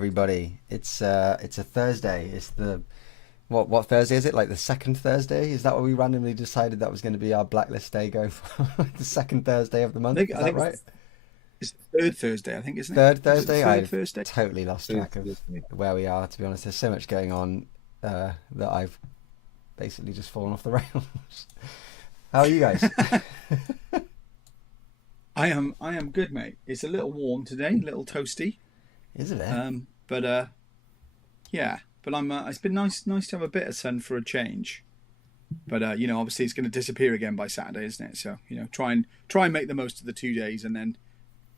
everybody. It's a Thursday. It's the what Thursday is it? Like the second Thursday? Is that what we randomly decided that was going to be our Blacklist day going for the second Thursday of the month? Is I that think right? it's the third Thursday, I think, isn't it? Third Is it the Thursday? third I've Thursday? totally lost track of where we are, to be honest. There's so much going on that I've basically just fallen off the rails. How are you guys? I am good, mate. It's a little warm today, a little toasty. Isn't it? But yeah. But I'm. It's been nice to have a bit of sun for a change. But obviously it's going to disappear again by Saturday, isn't it? So try and make the most of the 2 days, and then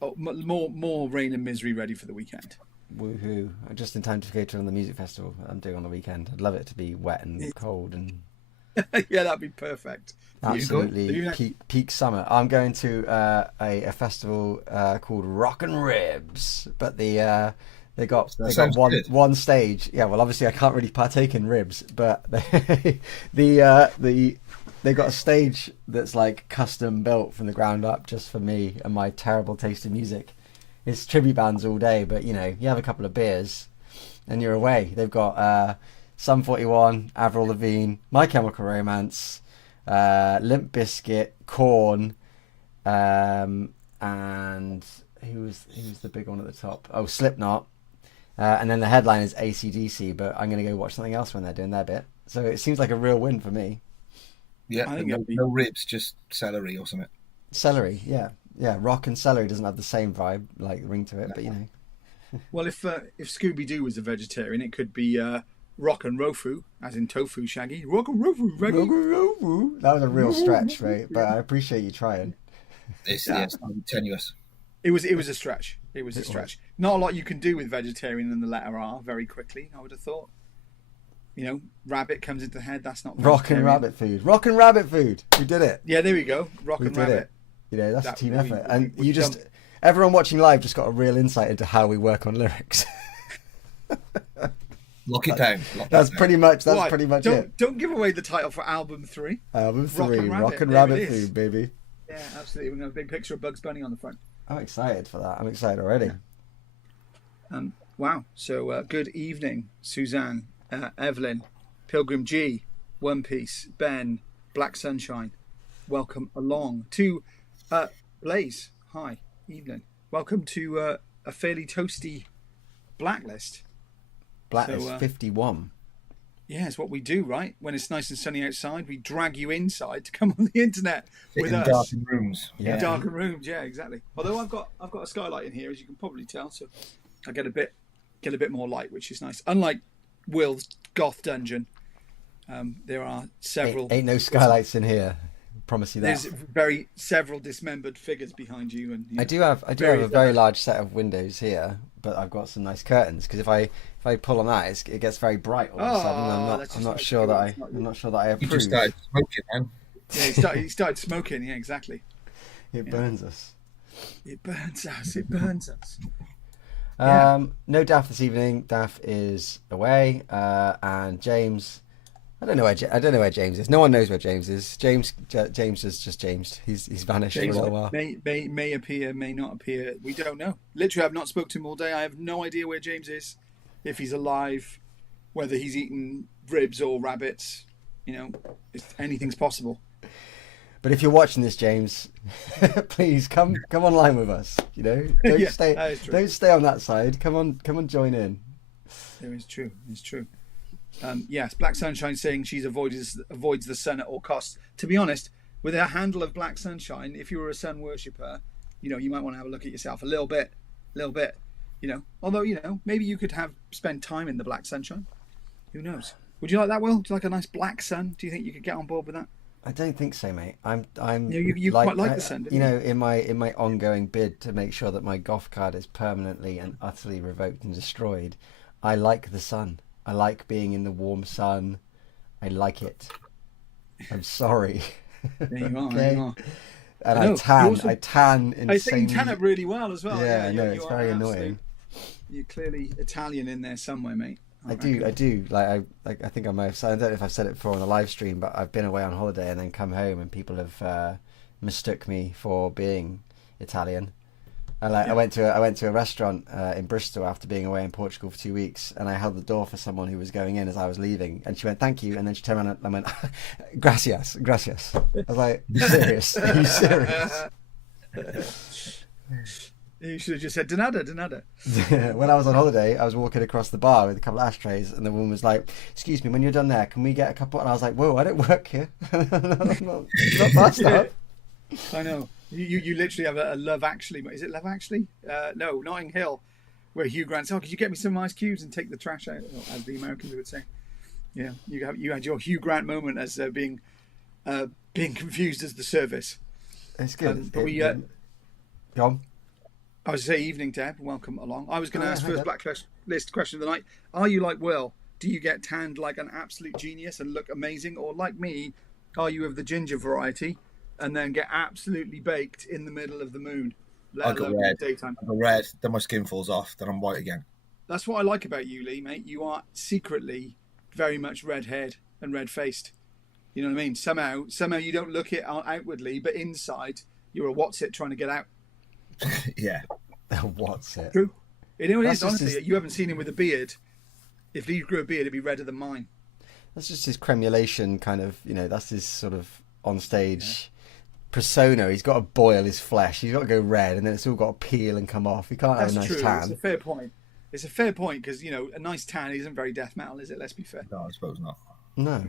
more rain and misery ready for the weekend. Woohoo! Just in time to go to the music festival I'm doing on the weekend. I'd love it to be wet and cold and Yeah, that'd be perfect. absolutely peak summer. I'm going to a festival called Rock and Ribs, but they got one stage. Yeah, well, obviously I can't really partake in ribs, but they got a stage that's like custom built from the ground up just for me and my terrible taste in music. It's tribute bands all day, but you have a couple of beers and you're away. They've got Sum 41, Avril Lavigne, My Chemical Romance, Limp Bizkit, Korn, and who's the big one at the top? Oh, Slipknot. And then the headline is AC/DC, but I'm going to go watch something else when they're doing their bit. So it seems like a real win for me. Yeah, I think no ribs, just celery or something. Celery, yeah. Rock and celery doesn't have the same vibe, like ring to it, but Well, if Scooby Doo was a vegetarian, it could be rock and rofu, as in tofu, Shaggy. Rock and rofu, Shaggy. That was a real stretch, right? But I appreciate you trying. It's tenuous. It was a stretch. It was a stretch. Not a lot you can do with vegetarian and the letter R very quickly, I would have thought. Rabbit comes into the head. That's not Rock and rabbit food. Rock and rabbit food. We did it. Yeah, there we go. Rock We and did rabbit. it. That's a team effort. And everyone watching live just got a real insight into how we work on lyrics. Lock it down. That's pretty much it. Don't give away the title for album 3. Album 3, Rock and There it Rabbit is. Food, baby. Yeah, absolutely. We're going to have a big picture of Bugs Bunny on the front. I'm excited for that. I'm excited already. Wow. So good evening, Suzanne, Evelyn, Pilgrim G, One Piece, Ben, Black Sunshine. Welcome along to Blaze. Hi, evening. Welcome to a fairly toasty Blacklist. Blacklist 51. Yeah, it's what we do, right? When it's nice and sunny outside, we drag you inside to come on the internet with us. Darkened rooms. Yeah. In darkened rooms, yeah, exactly. Although I've got a skylight in here, as you can probably tell, so I get a bit more light, which is nice. Unlike Will's goth dungeon, there are several. Ain't no skylights in here. Promise you that. There's several dismembered figures behind you, and I do have a very large set of windows here, but I've got some nice curtains because if I pull on that, it gets very bright all of a sudden. I'm not sure that I approve. You just started smoking, man. Yeah, he started smoking. Yeah, exactly. It burns us. It burns us. It burns us. No Daff this evening. Daff is away, and James. I don't know where James is. No one knows where James is. James is just James. He's vanished James for a little while. may appear, may not appear. We don't know. Literally, I've not spoken to him all day. I have no idea where James is, if he's alive, whether he's eaten ribs or rabbits. Anything's possible. But if you're watching this, James, please come online with us. Don't stay on that side. Come on, join in. It's true. Yes, Black Sunshine saying she avoids the sun at all costs. To be honest, with a handle of Black Sunshine, if you were a sun worshipper, you might want to have a look at yourself a little bit. Although maybe you could spend time in the Black Sunshine. Who knows? Would you like that, Will? Do you like a nice black sun? Do you think you could get on board with that? I don't think so, mate. I'm. You quite like the sun, don't you? In my ongoing bid to make sure that my golf card is permanently and utterly revoked and destroyed, I like the sun. I like being in the warm sun. I like it. I'm sorry. There you are. Okay? There you are. And I tan insanely. I think you tan up really well as well. Yeah, I know, it's very annoying. You're clearly Italian in there somewhere, mate. I do. I think I might have said. I don't know if I've said it before on the live stream, but I've been away on holiday and then come home and people have mistook me for being Italian. And I went to a restaurant in Bristol after being away in Portugal for 2 weeks, and I held the door for someone who was going in as I was leaving, and she went, "Thank you," and then she turned around and went, "Gracias, gracias." I was like, "Are you serious? Are you serious?" You should have just said, "De nada, de nada." When I was on holiday, I was walking across the bar with a couple of ashtrays, and the woman was like, "Excuse me, when you're done there, can we get a couple?" And I was like, "Whoa, I don't work here." not fast enough. I know. You literally have a Love Actually. Is it Love Actually? No, Notting Hill, where Hugh Grant's, "Oh, could you get me some ice cubes and take the trash out?" As the Americans would say. Yeah, you had your Hugh Grant moment as being confused as the service. It's good. But Go on. I was to say, evening, Deb. Welcome along. I was going to ask first Blacklist question of the night. Are you like Will? Do you get tanned like an absolute genius and look amazing, or like me, are you of the ginger variety and then get absolutely baked in the middle of the moon? I go red. Daytime. I go red. Then my skin falls off. Then I'm white again. That's what I like about you, Lee, mate. You are secretly very much red-haired and red-faced. You know what I mean? Somehow you don't look it outwardly, but inside you're a what's it trying to get out. Yeah. What's it? True. It is, honestly. You haven't seen him with a beard. If Lee grew a beard, it'd be redder than mine. That's just his cremulation kind of, that's his sort of on stage persona. He's got to boil his flesh. He's got to go red, and then it's all got to peel and come off. He can't have a nice tan. It's a fair point. It's a fair point because, a nice tan isn't very death metal, is it? Let's be fair. No, I suppose not. No.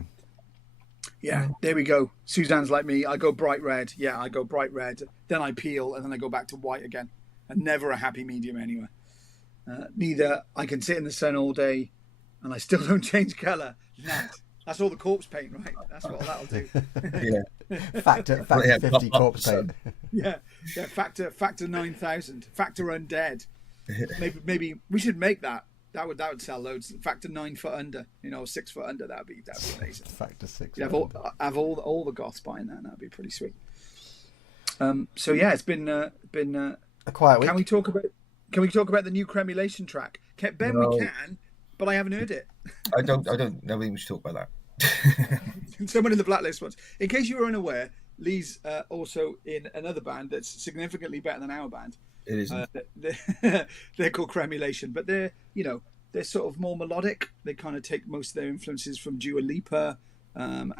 Yeah, there we go. Suzanne's like me. I go bright red. Yeah, I go bright red. Then I peel, and then I go back to white again. And never a happy medium anyway. Neither I can sit in the sun all day, and I still don't change colour. Nah, that's all the corpse paint, right? That's what that'll do. Yeah. Factor 50 corpse paint. Yeah. Factor 9,000. Factor undead. Maybe we should make that. That would sell loads. Factor 9 foot under, 6 foot under. That'd be amazing. Factor 6. Have all the goths buying that. That'd be pretty sweet. So yeah, it's been a quiet week. Can we talk about the new Cremulation track? Ben, we can, but I haven't heard it. I don't know we should talk about that. Someone in the Blacklist once. In case you were unaware, Lee's also in another band that's significantly better than our band. It isn't. They're called Cremulation, but they're sort of more melodic. They kind of take most of their influences from Dua Lipa, and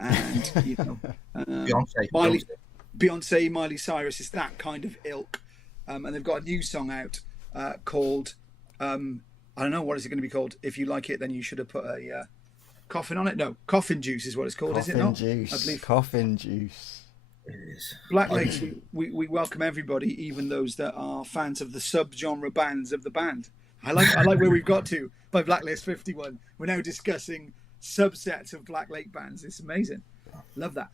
Beyonce, Miley Cyrus is that kind of ilk. And they've got a new song out called I don't know, what is it going to be called? If you like it, then you should have put a coffin on it. No, Coffin Juice is what it's called, is it not? Juice. I believe. Coffin Juice. It is. Blacklist, we welcome everybody, even those that are fans of the sub-genre bands of the band. I like where we've got to by Blacklist 51. We're now discussing subsets of Black Lake bands. It's amazing. Love that.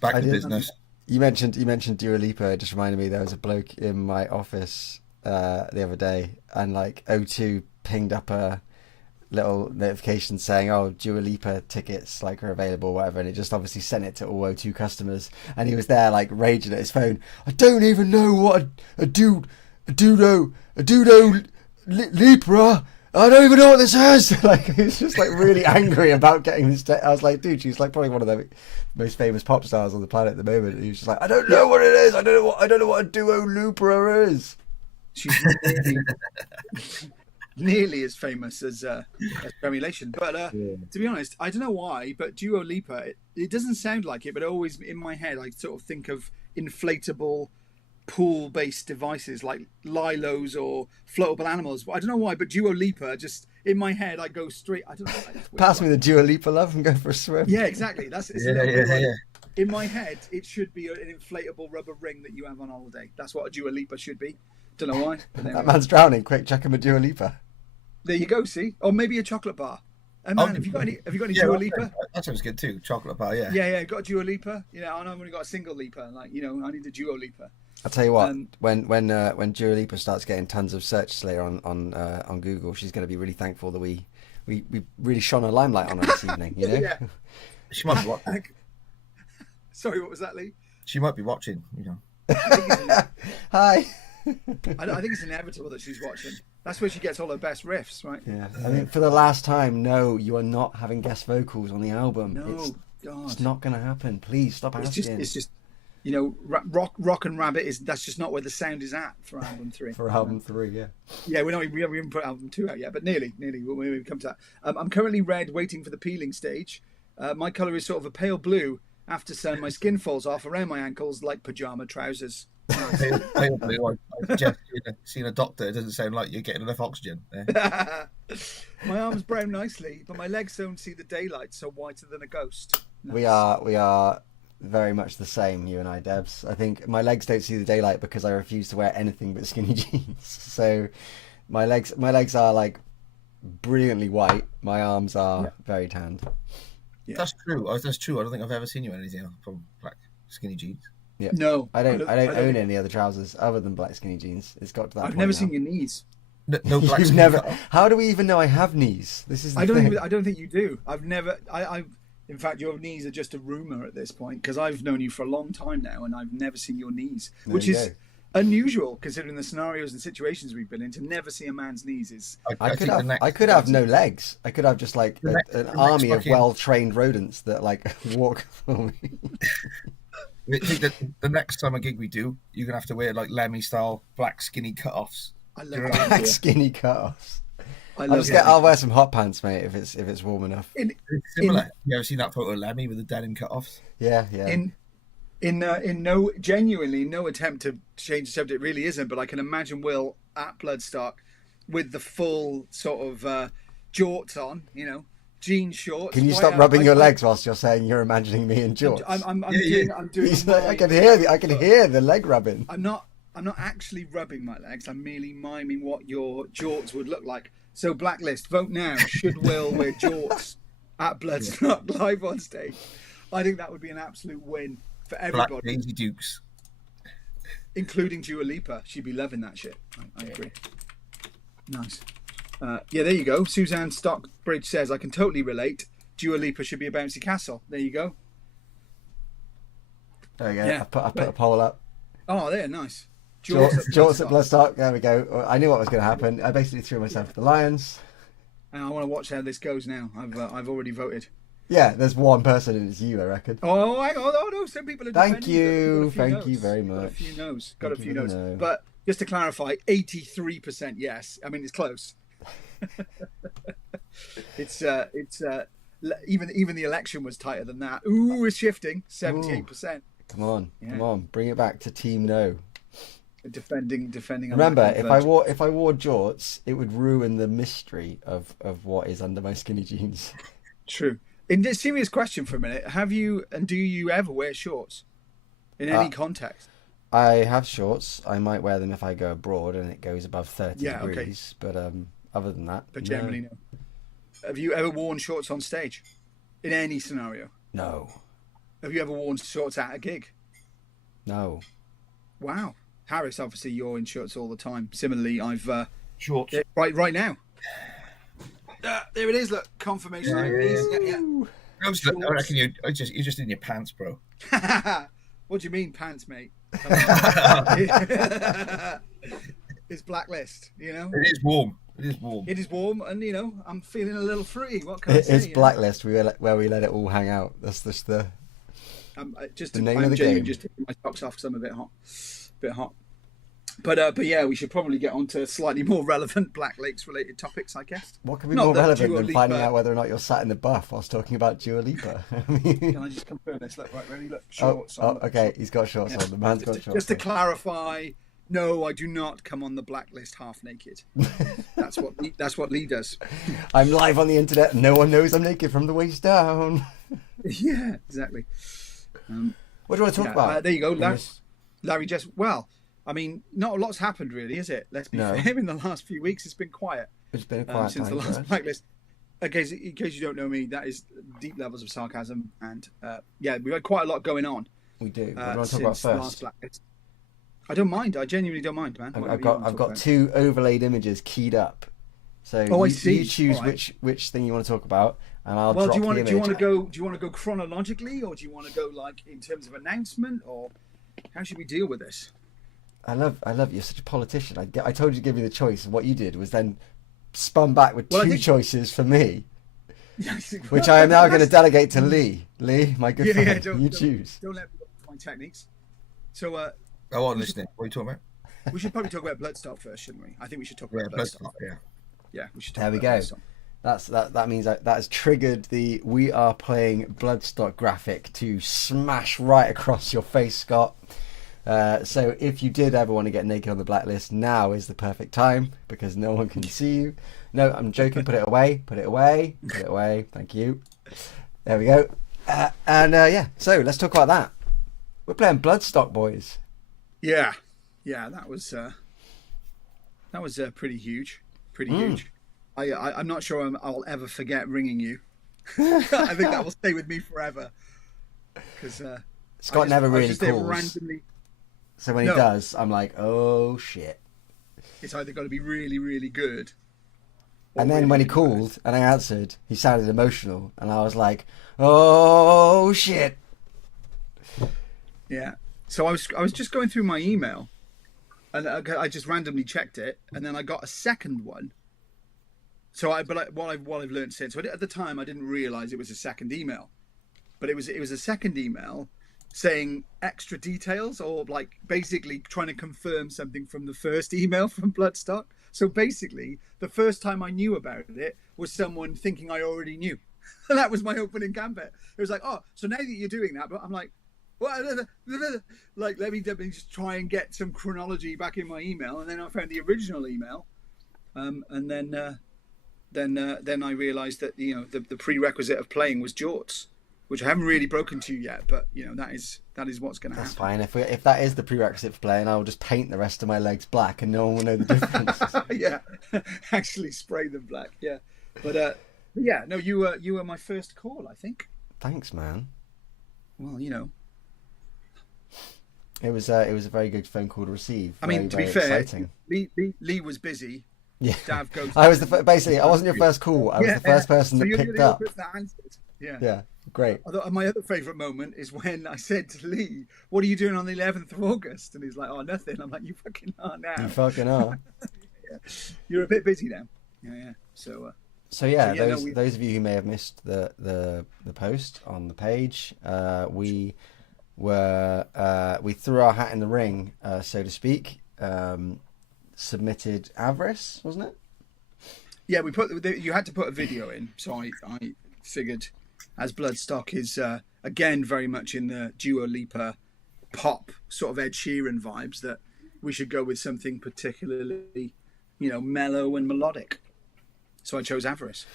Back to business. You mentioned Dua Lipa. It just reminded me there was a bloke in my office the other day, and like O2 pinged up a little notification saying, "Oh, Dua Lipa tickets are available," whatever, and it just obviously sent it to all O2 customers, and he was there raging at his phone. "I don't even know what a dudo Lipa. I don't even know what this is." He's just really angry about getting this. I was like, dude, she's probably one of the most famous pop stars on the planet at the moment. And he was just like, "I don't know what it is. I don't know what a duo Lipa is." She's nearly as famous as Cremulation, but to be honest, I don't know why, but Dua Lipa, it doesn't sound like it, but always in my head I sort of think of inflatable pool-based devices like lilos or floatable animals. But I don't know why, but Dua Lipa, just in my head, I go straight. I don't know. Pass me the Dua Lipa, love, and go for a swim. Yeah, exactly. That's yeah. In my head, it should be an inflatable rubber ring that you have on holiday. That's what a Dua Lipa should be. Don't know why. That man's drowning. Quick, check him a Dua Lipa. There you go. See, or maybe a chocolate bar. And man, have you got any Dua Lipa? That sounds good too. Chocolate bar, yeah. Yeah. Got a Dua Lipa. I've only got a single Lipa. I need a Dua Lipa. I'll tell you what. When Dua Lipa starts getting tons of searches later on Google, she's going to be really thankful that we really shone a limelight on her this evening. Yeah. She might be watching. Sorry, what was that, Lee? She might be watching. Hi. I think it's inevitable that she's watching. That's where she gets all her best riffs, right? Yeah. I mean, for the last time, no, you are not having guest vocals on the album. No, it's not going to happen. Please stop asking. It's just you know, Rock and Rabbit that's just not where the sound is at for album 3. For album 3, yeah. Yeah, we haven't put album 2 out yet, but nearly. We'll come to that. I'm currently red, waiting for the peeling stage. My colour is sort of a pale blue. After sun, my skin falls off around my ankles like pajama trousers. Nice. Pale blue. I suggest seeing a doctor. It doesn't sound like you're getting enough oxygen. My arms brown nicely, but my legs don't see the daylight, so whiter than a ghost. Nice. We are very much the same, you and I, Debs. I think my legs don't see the daylight because I refuse to wear anything but skinny jeans. So my legs are like brilliantly white. My arms are very tanned. Yeah. That's true. That's true. I don't think I've ever seen you in anything from black skinny jeans. Yeah. No, I don't own any other trousers other than black skinny jeans. It's got to that point. I've never now. seen your knees. No black. You've never. How do we even know I have knees? This is. I don't think you do. I've never. In fact, your knees are just a rumor at this point because I've known you for a long time now, and I've never seen your knees, which is unusual considering the scenarios and situations we've been in. To never see a man's knees is. I could have no legs. I could have just like an army of well-trained rodents that like walk for me. I think that the next summer gig we do, you're gonna have to wear like Lemmy style black skinny cut-offs. I love black skinny cut-offs. I'll wear some hot pants, mate, if it's warm enough. It's similar. You ever seen that photo of Lemmy with the denim cut-offs? Yeah. Genuinely no attempt to change the subject, really isn't. But I can imagine Will at Bloodstock with the full sort of jorts on, you know, jean shorts. Can you stop rubbing your legs whilst you're saying you're imagining me in jorts? I'm doing. I can hear the leg rubbing. I'm not actually rubbing my legs. I'm merely miming what your jorts would look like. So Blacklist, vote now. Should Will wear jorts at Bloodstock live on stage? I think that would be an absolute win for everybody. Black Daisy Dukes. Including Dua Lipa. She'd be loving that shit. I agree. Nice. Yeah, there you go. Suzanne Stockbridge says, I can totally relate. Dua Lipa should be a bouncy castle. There you go. There you go. Yeah. I put a poll up. Oh, there, nice. Jorts at Bloodstock. There we go. I knew what was going to happen. I basically threw myself to the Lions. And I want to watch how this goes now. I've already voted. Yeah, there's one person and it's you, I reckon. Oh, hang on. Oh, no, some people are Thank you very much. Got a few no's. But just to clarify, 83% yes. I mean, it's close. it's even the election was tighter than that. Ooh, it's shifting. 78%. Come on, bring it back to Team No. Defending. Remember, if I wore jorts, it would ruin the mystery of what is under my skinny jeans. True. In this serious question for a minute, do you ever wear shorts in any context? I have shorts. I might wear them if I go abroad and it goes above 30 degrees. Okay. But other than that, but generally no. Have you ever worn shorts on stage in any scenario? No. Have you ever worn shorts at a gig? No. Wow. Harris, obviously you're in shorts all the time. Similarly, I've shorts right now. There it is. Look, confirmation. Yeah. I reckon you're just in your pants, bro. What do you mean, pants, mate? It's Blacklist, you know. It is warm, and you know, I'm feeling a little free. What can I say? It's Blacklist, where we let it all hang out. That's just the name of the game. Just taking my socks off because I'm a bit hot. But yeah, we should probably get on to slightly more relevant Black Lakes related topics, I guess. What can be more relevant than finding out whether or not you're sat in the buff whilst talking about Dua Lipa? Can I just confirm this? Look, right, ready? Look, shorts on. Okay, he's got shorts on. The man's got shorts on. Just to clarify, no, I do not come on the Blacklist half naked. That's what Lee does. I'm live on the internet. No one knows I'm naked from the waist down. Yeah, exactly. What do you want to talk about? There you go, Larry. Well, I mean, not a lot's happened really, is it? Let's be fair. In the last few weeks, it's been quiet. It's been a quiet since the last Blacklist. In case you don't know me, that is deep levels of sarcasm, and we've had quite a lot going on. We do. What do you want to talk about first? I don't mind. I genuinely don't mind, man. I've got two overlaid images keyed up. So I see. You choose which thing you want to talk about, and I'll drop the image. Do you want to go chronologically, or do you want to go like in terms of announcement, or how should we deal with this? I love you're such a politician. I told you to give me the choice, and what you did was then spun back with two choices for me, which I am now going to delegate to Lee. Lee, my good friend, you choose. Don't let me go into my techniques. So Oh, I'm listening. What are you talking about? we should probably talk about Bloodstock first, shouldn't we? I think we should talk about Bloodstock. Yeah, we should talk There we about go. Bloodstock. That means that has triggered the "we are playing Bloodstock" graphic to smash right across your face, Scott. So if you did ever want to get naked on the Blacklist, now is the perfect time because no one can see you. No, I'm joking. Put it away. Put it away. Put it away. Thank you. There we go. Yeah, so let's talk about that. We're playing Bloodstock, boys. Yeah, that was pretty huge. Pretty huge. I'm not sure I'll ever forget ringing you. I think that will stay with me forever. Because Scott never really calls. Randomly... So when he does, I'm like, oh shit. It's either got to be really, really good. And then when he called and I answered, he sounded emotional, and I was like, oh shit. Yeah. So I was just going through my email, and I just randomly checked it, and then I got a second one. So what I've learned since. So at the time I didn't realize it was a second email, but it was a second email saying extra details, or like basically trying to confirm something from the first email from Bloodstock. So basically, the first time I knew about it was someone thinking I already knew. That was my opening gambit. It was like, oh, so now that you're doing that, but I'm like, what? Like, let me just try and get some chronology back in my email, and then I found the original email, and then I realised that the prerequisite of playing was jorts, which I haven't really broken to you yet, but that is what's going to happen. That's fine. If that is the prerequisite for playing, I'll just paint the rest of my legs black, and no one will know the difference. Yeah, actually spray them black. Yeah, but yeah, no, you were my first call, I think. Thanks, man. Well, it was a very good phone call to receive. I mean, to be fair, Lee was busy. Yeah, Dav goes. I was basically. I wasn't your first call. I was the first person that picked up. That answered. Yeah. Yeah. Great. My other favourite moment is when I said to Lee, "What are you doing on the 11th of August?" And he's like, "Oh, nothing." I'm like, "You fucking are now." You fucking are. Yeah. You're a bit busy now. Yeah. So yeah, those of you who may have missed the post on the page, we threw our hat in the ring, so to speak. Submitted Avarice, wasn't it? Yeah, you had to put a video in, so I figured, as Bloodstock is again very much in the Dua Lipa pop sort of Ed Sheeran vibes, that we should go with something particularly mellow and melodic. So I chose Avarice.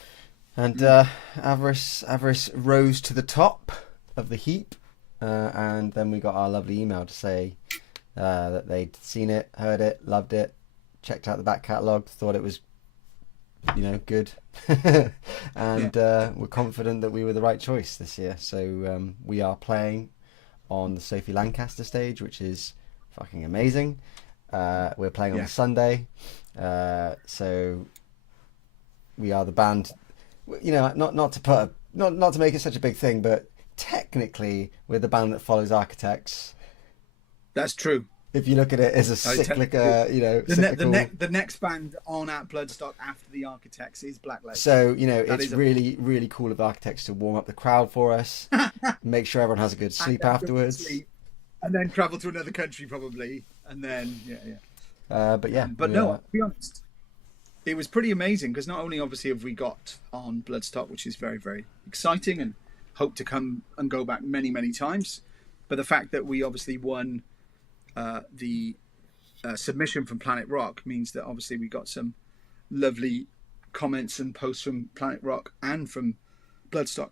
And Avarice rose to the top of the heap, and then we got our lovely email to say that they'd seen it, heard it, loved it, checked out the back catalogue, thought it was good, and we're confident that we were the right choice this year. So we are playing on the Sophie Lancaster stage, which is fucking amazing. We're playing on Sunday, so we are the band. Not to make it such a big thing, but technically we're the band that follows Architects. That's true. If you look at it as a cyclic, the next band on at Bloodstock after the Architects is Blacklist. So it's really, really cool of Architects to warm up the crowd for us, make sure everyone has a good sleep afterwards, and then travel to another country probably, and then but no, to be honest, it was pretty amazing because not only obviously have we got on Bloodstock, which is very, very exciting and hope to come and go back many, many times, but the fact that we obviously won the submission from Planet Rock means that obviously we got some lovely comments and posts from Planet Rock and from Bloodstock.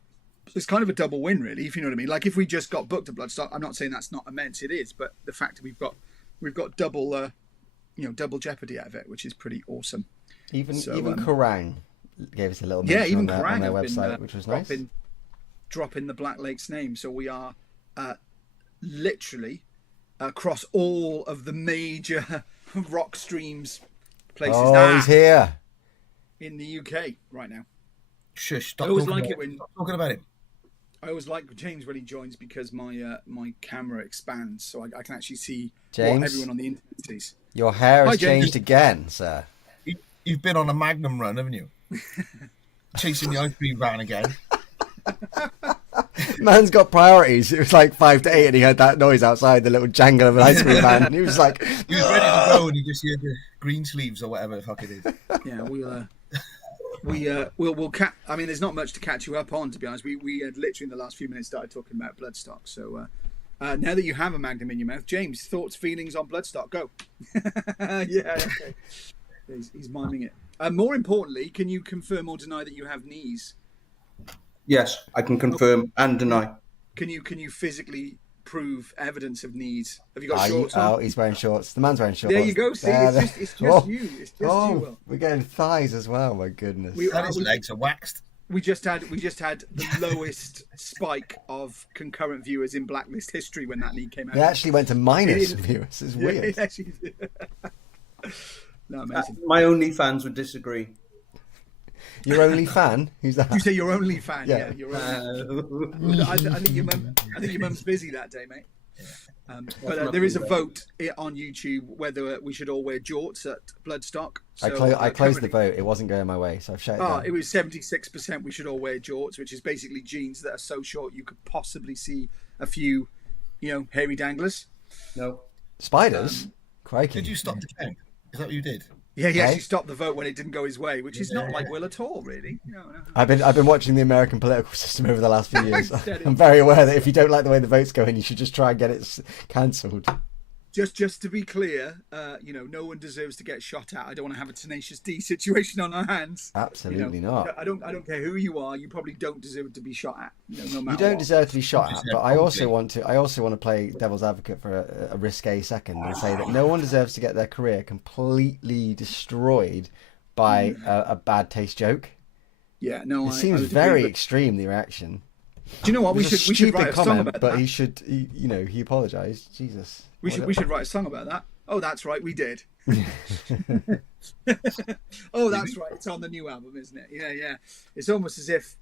It's kind of a double win, really, if you know what I mean. Like if we just got booked at Bloodstock, I'm not saying that's not immense, it is, but the fact that we've got double double jeopardy out of it, which is pretty awesome. Even Kerrang gave us a little mention on their website, which was nice. Dropping the Black Lakes name, so we are literally across all of the major rock streams places. Oh, he's here in the UK right now. Shush! I always like it when talking about him. I always like James when he joins because my camera expands, so I can actually see James, what everyone on the internet sees. Your hair has changed again, sir. You've been on a Magnum run, haven't you? Chasing the ice cream van again. Man's got priorities. It was like 5 to 8, and he heard that noise outside, the little jangle of an ice cream van, and he was like, He was ready to go, and he just heard the green sleeves or whatever the fuck it is. Yeah, we'll I mean, there's not much to catch you up on, to be honest. We had literally in the last few minutes started talking about Bloodstock. So now that you have a Magnum in your mouth, James, thoughts, feelings on Bloodstock? Go. Yeah, okay. He's miming it. More importantly, can you confirm or deny that you have knees? Yes, I can confirm and deny. Can you physically prove evidence of knees? Have you got shorts on? Oh, he's wearing shorts. The man's wearing shorts. There you go. See, it's just you. It's just you, Will. We're getting thighs as well. My goodness. His legs are waxed. We just had the lowest spike of concurrent viewers in Blacklist history when that league came out. They actually went to minus viewers. It's weird. Yeah, it actually did. No, amazing. My OnlyFans would disagree. Your only fan? Who's that? You say your only fan? Yeah. Your only... I think your mum's busy that day, mate. But there is a vote on YouTube whether we should all wear jorts at Bloodstock. So, I closed the vote. It wasn't going my way, so I've shut it down. It was 76% we should all wear jorts, which is basically jeans that are so short you could possibly see a few, hairy danglers. No. Spiders? Crikey. Did you stop the count? Is that what you did? Yeah, he actually stopped the vote when it didn't go his way, which is not like Will at all, really. No. I've been watching the American political system over the last few years. I'm very aware that if you don't like the way the vote's going, you should just try and get it cancelled. Just to be clear, no one deserves to get shot at. I don't want to have a Tenacious D situation on our hands. Absolutely not. I don't care who you are. You probably don't deserve to be shot at. No matter you don't what. deserve to be shot at. But I also want to play devil's advocate for a risque second and say that no one deserves to get their career completely destroyed by a bad taste joke. Yeah, no. It seems very extreme, the reaction. Do you know what we should write a song about but that. He apologised. Jesus. We should write a song about that. Oh, that's right, we did. Oh, that's right, it's on the new album, isn't it? Yeah. It's almost as if,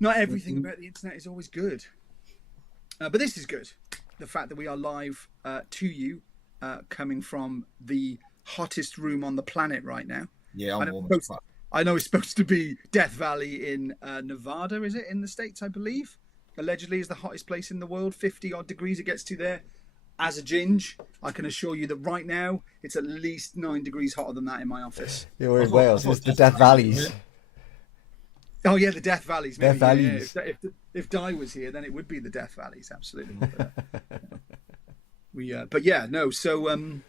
not everything about the internet is always good. But this is good. The fact that we are live to you, coming from the hottest room on the planet right now. Yeah, I'm warm. I know it's supposed to be Death Valley in Nevada, is it? In the States, I believe. Allegedly is the hottest place in the world. 50-odd degrees it gets to there. As a ginge, I can assure you that right now, it's at least 9 degrees hotter than that in my office. Yeah, we're in Wales. It's the Death Valleys. Oh, yeah, the Death Valleys. Maybe. Death Valleys. Yeah. If Di was here, then it would be the Death Valleys, absolutely. But yeah, no. So,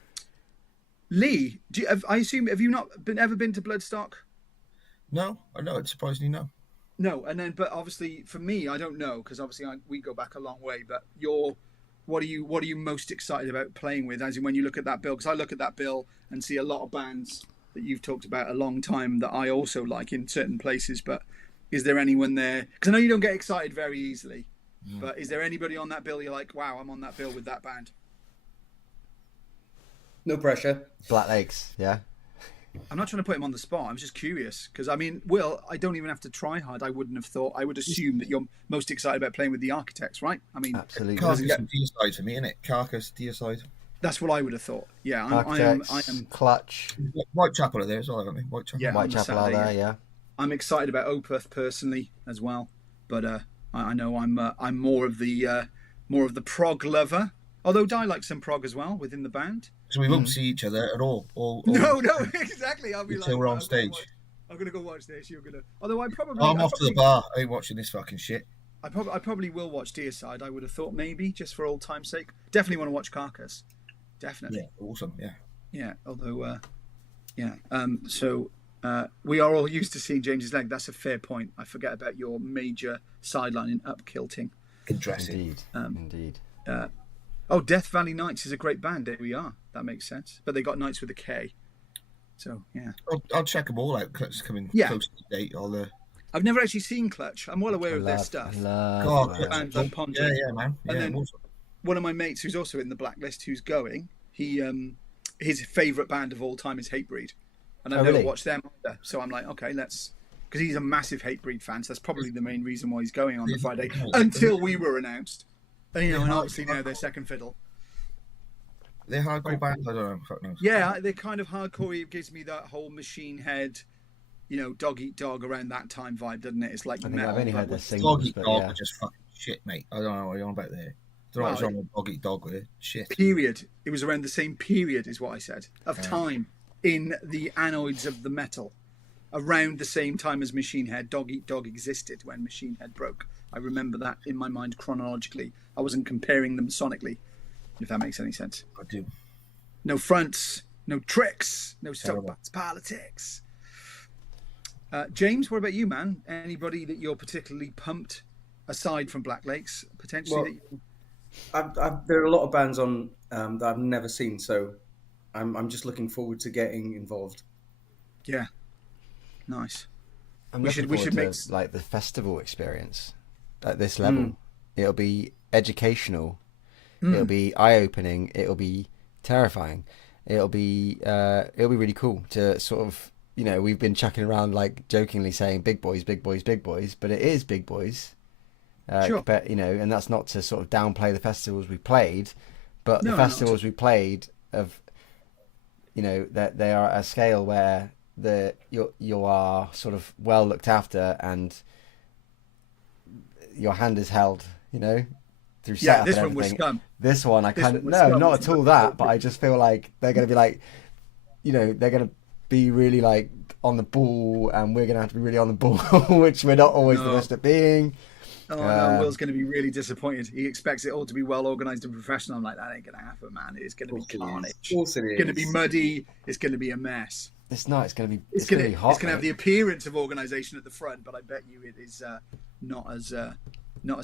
Lee, I assume, have you not ever been to Bloodstock? No, I know. It's surprisingly no. No, but obviously for me, I don't know because obviously we go back a long way. But what are you most excited about playing with? As in when you look at that bill, because I look at that bill and see a lot of bands that you've talked about a long time that I also like in certain places. But is there anyone there? Because I know you don't get excited very easily. But is there anybody on that bill you're like, wow, I'm on that bill with that band? No pressure. Black Lakes, yeah. I'm not trying to put him on the spot. I'm just curious because Will, I don't even have to try hard. I wouldn't have thought. I would assume that you're most excited about playing with the Architects, right? Absolutely. Carcass and Deicide for me, innit? Carcass, Deicide. That's what I would have thought. Yeah, I am. Clutch. Whitechapel are there as well, haven't they? Whitechapel. Yeah, Whitechapel are there, yeah. I'm excited about Opeth personally as well, but I know I'm more of the prog lover. Although Di likes some prog as well within the band. So we won't see each other at all. No, exactly. I'll be until we're on stage. I'm gonna go watch this. You're gonna. Although I'm off to the bar. I ain't watching this fucking shit. I probably will watch Deicide. I would have thought maybe just for old time's sake. Definitely want to watch Carcass. Definitely. Yeah, awesome. Yeah. Yeah. Although, yeah. So we are all used to seeing James's leg. That's a fair point. I forget about your major sideline in up kilting. Interesting. Indeed. Death Valley Nights is a great band. There we are. That makes sense. But they got Nights with a K. So, yeah. I'll check them all out. Clutch is coming close to the date. I've never actually seen Clutch. I'm well aware of their stuff. Bands I've pondered. Yeah, man. Yeah, and then awesome. One of my mates who's also in the Blacklist, who's going, his favourite band of all time is Hatebreed. And I've never watched them either. So I'm like, okay, because he's a massive Hatebreed fan. So that's probably the main reason why he's going on the Friday until we were announced. And obviously now they're second fiddle. They're hardcore bands. I don't know. Yeah, they're kind of hardcore. It gives me that whole Machine Head, Dog Eat Dog around that time vibe, doesn't it? It's like I think metal. I've only but heard their with- singles, Dog Eat but Dog yeah. are just fucking shit, mate. I don't know what you're on about there. Don't know Well, what's wrong with Dog Eat Dog with it. Shit. Period. It was around the same period, is what I said, of time in the anoids of the metal. Around the same time as Machine Head, Dog Eat Dog existed when Machine Head broke. I remember that in my mind chronologically. I wasn't comparing them sonically, if that makes any sense. I do. No fronts, no tricks, no Terrible. soapbox politics. James, what about you, man? Anybody that you're particularly pumped, aside from Black Lakes, potentially? There are a lot of bands on that I've never seen, so I'm just looking forward to getting involved. Yeah, nice. I'm We looking should- we forward should to make- like the festival experience at this level. It'll be educational. It'll be eye-opening. It'll be terrifying. It'll be really cool to sort of, we've been chucking around like jokingly saying big boys, big boys, big boys, but it is big boys. Sure. But, and that's not to sort of downplay the festivals we played, but No, the not festivals we played that they are at a scale where you are sort of well looked after and your hand is held, through Yeah, setup this and one was everything. scum. This one, I This can't. one was No, scum. not at all that. But I just feel like they're going to be like, they're going to be really like on the ball, and we're going to have to be really on the ball, which we're not always the No. best at being. Oh no, Will's going to be really disappointed. He expects it all to be well organised and professional. I'm like, that ain't going to happen, man. It's going to be carnage. Of course it It's is. going to be muddy. It's going to be a mess. It's not. It's going to be. It's going going to be to hot. have the appearance of organisation at the front, but I bet you it is not as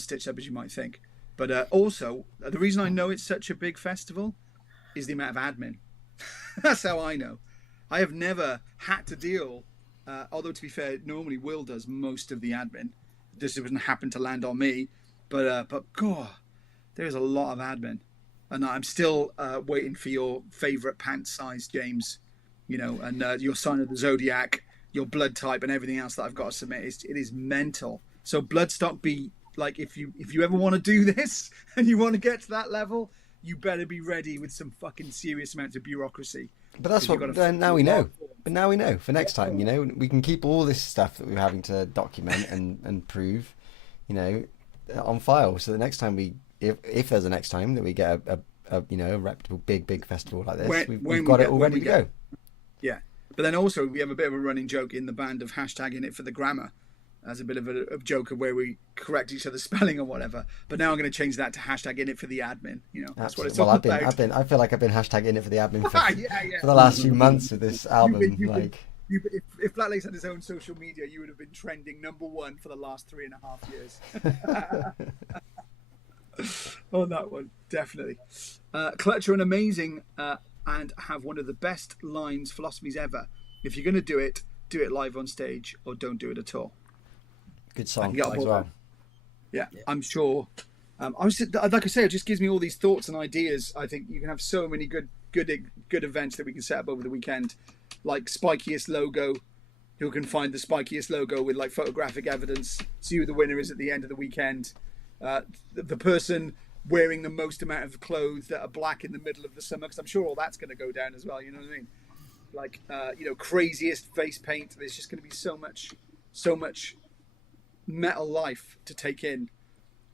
stitched up as you might think. But also, the reason I know it's such a big festival is the amount of admin. That's how I know. I have never had to deal, although to be fair, normally Will does most of the admin. This doesn't happen to land on me, but God, there's a lot of admin, and I'm still waiting for your favourite pant size, James. And your sign of the zodiac, your blood type, and everything else that I've got to submit. It is mental. So Bloodstock be like, if you ever want to do this and you want to get to that level, you better be ready with some fucking serious amounts of bureaucropy. But that's what. Now we know. But now we know for next time. We can keep all this stuff that we're having to document and prove, on file. So the next time if there's a next time that we get a reputable big festival like this, we've got it all ready to go. Yeah, but then also we have a bit of a running joke in the band of hashtagging it for the grammar, as a bit of a joke of where we correct each other's spelling or whatever. But now I'm going to change that to hashtagging it for the admin. That's what it's all about. I feel like I've been hashtagging it for the admin Yeah. for the last few months with this album. If Black Lakes had his own social media, you would have been trending #1 for the last 3.5 years. On that one, definitely. Clutch are an amazing and have one of the best lines philosophies ever. If you're going to do it live on stage or don't do it at all. Good song get as well. Yeah, I'm sure. Like I say, it just gives me all these thoughts and ideas. I think you can have so many good events that we can set up over the weekend, like spikiest logo. Who can find the spikiest logo with like photographic evidence? See who the winner is at the end of the weekend. The person wearing the most amount of clothes that are black in the middle of the summer, because I'm sure all that's going to go down as well. You know what I mean? Like craziest face paint. There's just going to be so much metal life to take in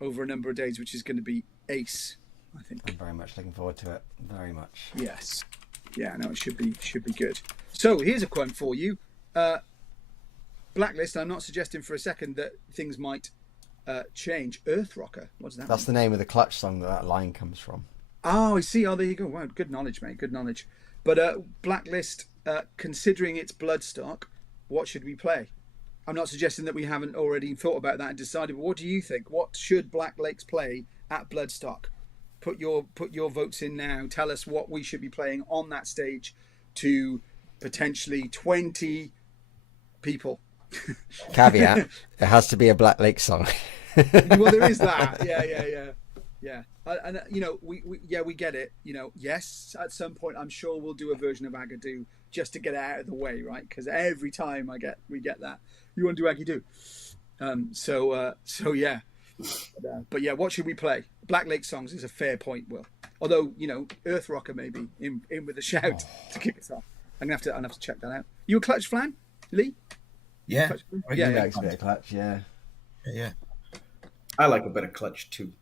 over a number of days, which is going to be ace, I think. I'm very much looking forward to it. Very much. Yes. Yeah, no, it should be good. So here's a quote for you. Blacklist, I'm not suggesting for a second that things might change. Earth Rocker, what's that? That's the name of the Clutch song that line comes from. Oh, I see. Oh, there you go. Wow, good knowledge, mate. Good knowledge. But Blacklist, considering its Bloodstock, what should we play? I'm not suggesting that we haven't already thought about that and decided, but what do you think? What should Black Lakes play at Bloodstock? Put your votes in now. Tell us what we should be playing on that stage to potentially 20 people. Caveat, it has to be a Black Lake song. Well, there is that. Yeah. And we get it. Yes, at some point I'm sure we'll do a version of Agadoo just to get it out of the way, right? Because every time we get that, you want to do Agadoo. So yeah. But yeah, what should we play? Black Lake songs is a fair point, Will. Although Earth Rocker maybe in with a shout to kick us off. I'm gonna have to check that out. You a Clutch fan, Lee? Yeah, Clutch? Right, Yeah, He yeah. likes a bit of clutch, yeah. yeah. I like a bit of clutch too.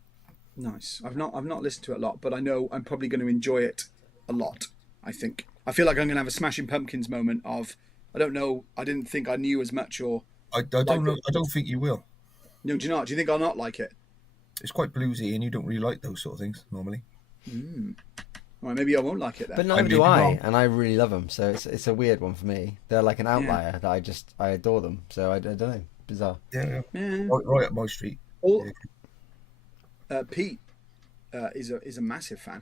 Nice. I've not listened to it a lot, but I know I'm probably going to enjoy it a lot. I think. I feel like I'm going to have a Smashing Pumpkins moment of, I don't know, I didn't think I knew as much or I don't liked know. it. I don't think you will. No, do you not? Do you think I'll not like it? It's quite bluesy, and you don't really like those sort of things normally. All right, maybe I won't like it then. But I neither may do be I, wrong. and I really love them. So it's a weird one for me. They're like an outlier that I adore them. So I don't know, bizarre. Yeah, Yeah. right up my street. All, Yeah. Pete is a massive fan,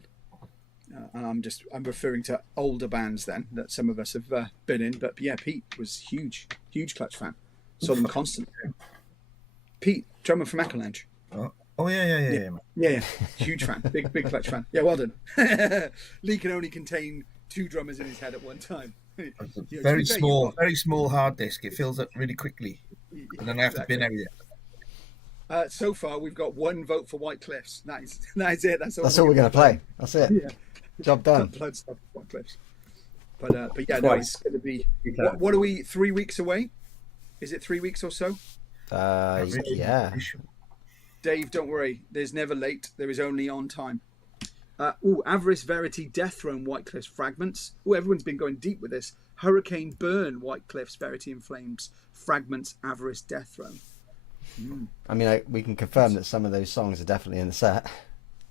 and I'm referring to older bands then that some of us have been in. But yeah, Pete was huge Clutch fan. Saw them constantly. Pete, drummer from Echo Lounge. Oh yeah. Man. Yeah, huge fan, big Clutch fan. Yeah, well done. Lee can only contain 2 drummers in his head at one time. You know, to be fair, Very small hard disk. It fills up really quickly, and then I have to bin everything. So far, we've got 1 vote for White Cliffs. That is it. That's all we're going to play. That's it. Yeah. Job done. Blood stuff, White Cliffs. But yeah, no, Twice. it's going to be. What are we? 3 weeks away? Is it 3 weeks or so? Yeah. Dave, don't worry. There's never late. There is only on time. Avarice Verity Death Throne White Cliffs Fragments. Everyone's been going deep with this. Hurricane Burn White Cliffs Verity in Flames Fragments Avarice Death Throne. I mean, we can confirm that some of those songs are definitely in the set.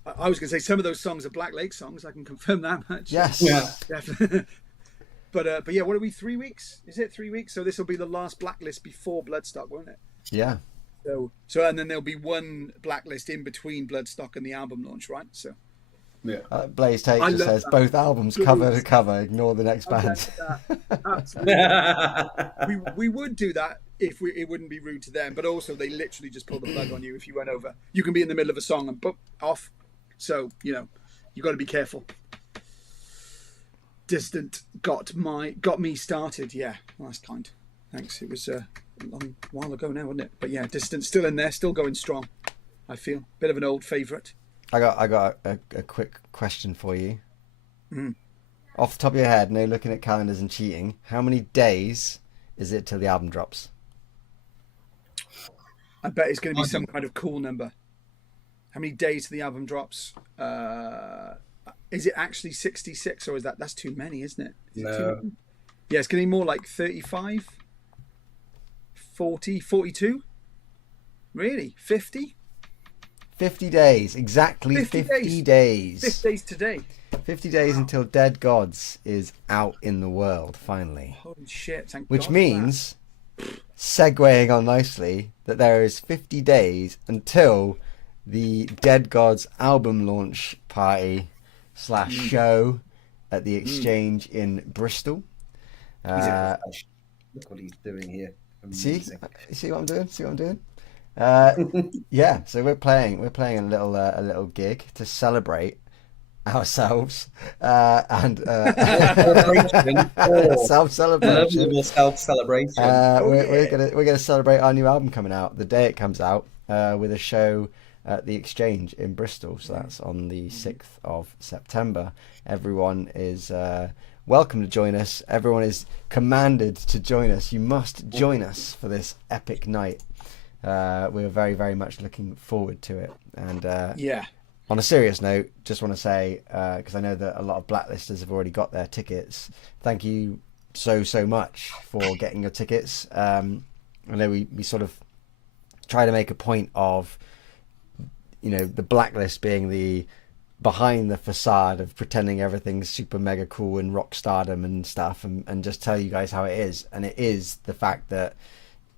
I was going to say some of those songs are Black Lake songs. I can confirm that much. Yes. Yeah. Definitely. But yeah, what are we? 3 weeks? Is it 3 weeks? So this will be the last Blacklist before Bloodstock, won't it? Yeah. So and then there'll be 1 Blacklist in between Bloodstock and the album launch, right? So Yeah. Blaze Tate just says that. both albums cover to cover. Ignore the next band. Absolutely. we would do that if it wouldn't be rude to them, but also they literally just pull the plug on you if you went over. You can be in the middle of a song and boop, off. So you got to be careful. Distant got me started. Yeah, well, that's kind. Thanks. It was a long while ago now, wasn't it? But yeah, Distant still in there, still going strong. I feel bit of an old favourite. I got a quick question for you. Off the top of your head, no looking at calendars and cheating. How many days is it till the album drops? I bet it's going to be some kind of cool number. How many days till the album drops? Is it actually 66 or is that's too many, isn't it? No. Yeah, it's going to be more like 35, 40, 42? Really? 50? 50 days, exactly 50 days. 50 days today. 50 days until Dead Gods is out in the world, finally. Holy shit, thank Which God for means, segueing on nicely, that there is 50 days until the Dead Gods album launch party / show at the Exchange in Bristol. Look what he's doing here. Amazing. See what I'm doing? Yeah, so we're playing a little gig to celebrate ourselves and self-celebration. Self-celebration. We're gonna celebrate our new album coming out the day it comes out with a show at the Exchange in Bristol. So that's on the 6th of September. Everyone is welcome to join us. Everyone is commanded to join us. You must join us for this epic night. We're very, very much looking forward to it. And yeah. On a serious note, just want to say, because I know that a lot of blacklisters have already got their tickets, thank you so much for getting your tickets. I know we sort of try to make a point of, the Blacklist being the behind the facade of pretending everything's super mega cool and rock stardom and stuff, and just tell you guys how it is. And it is the fact that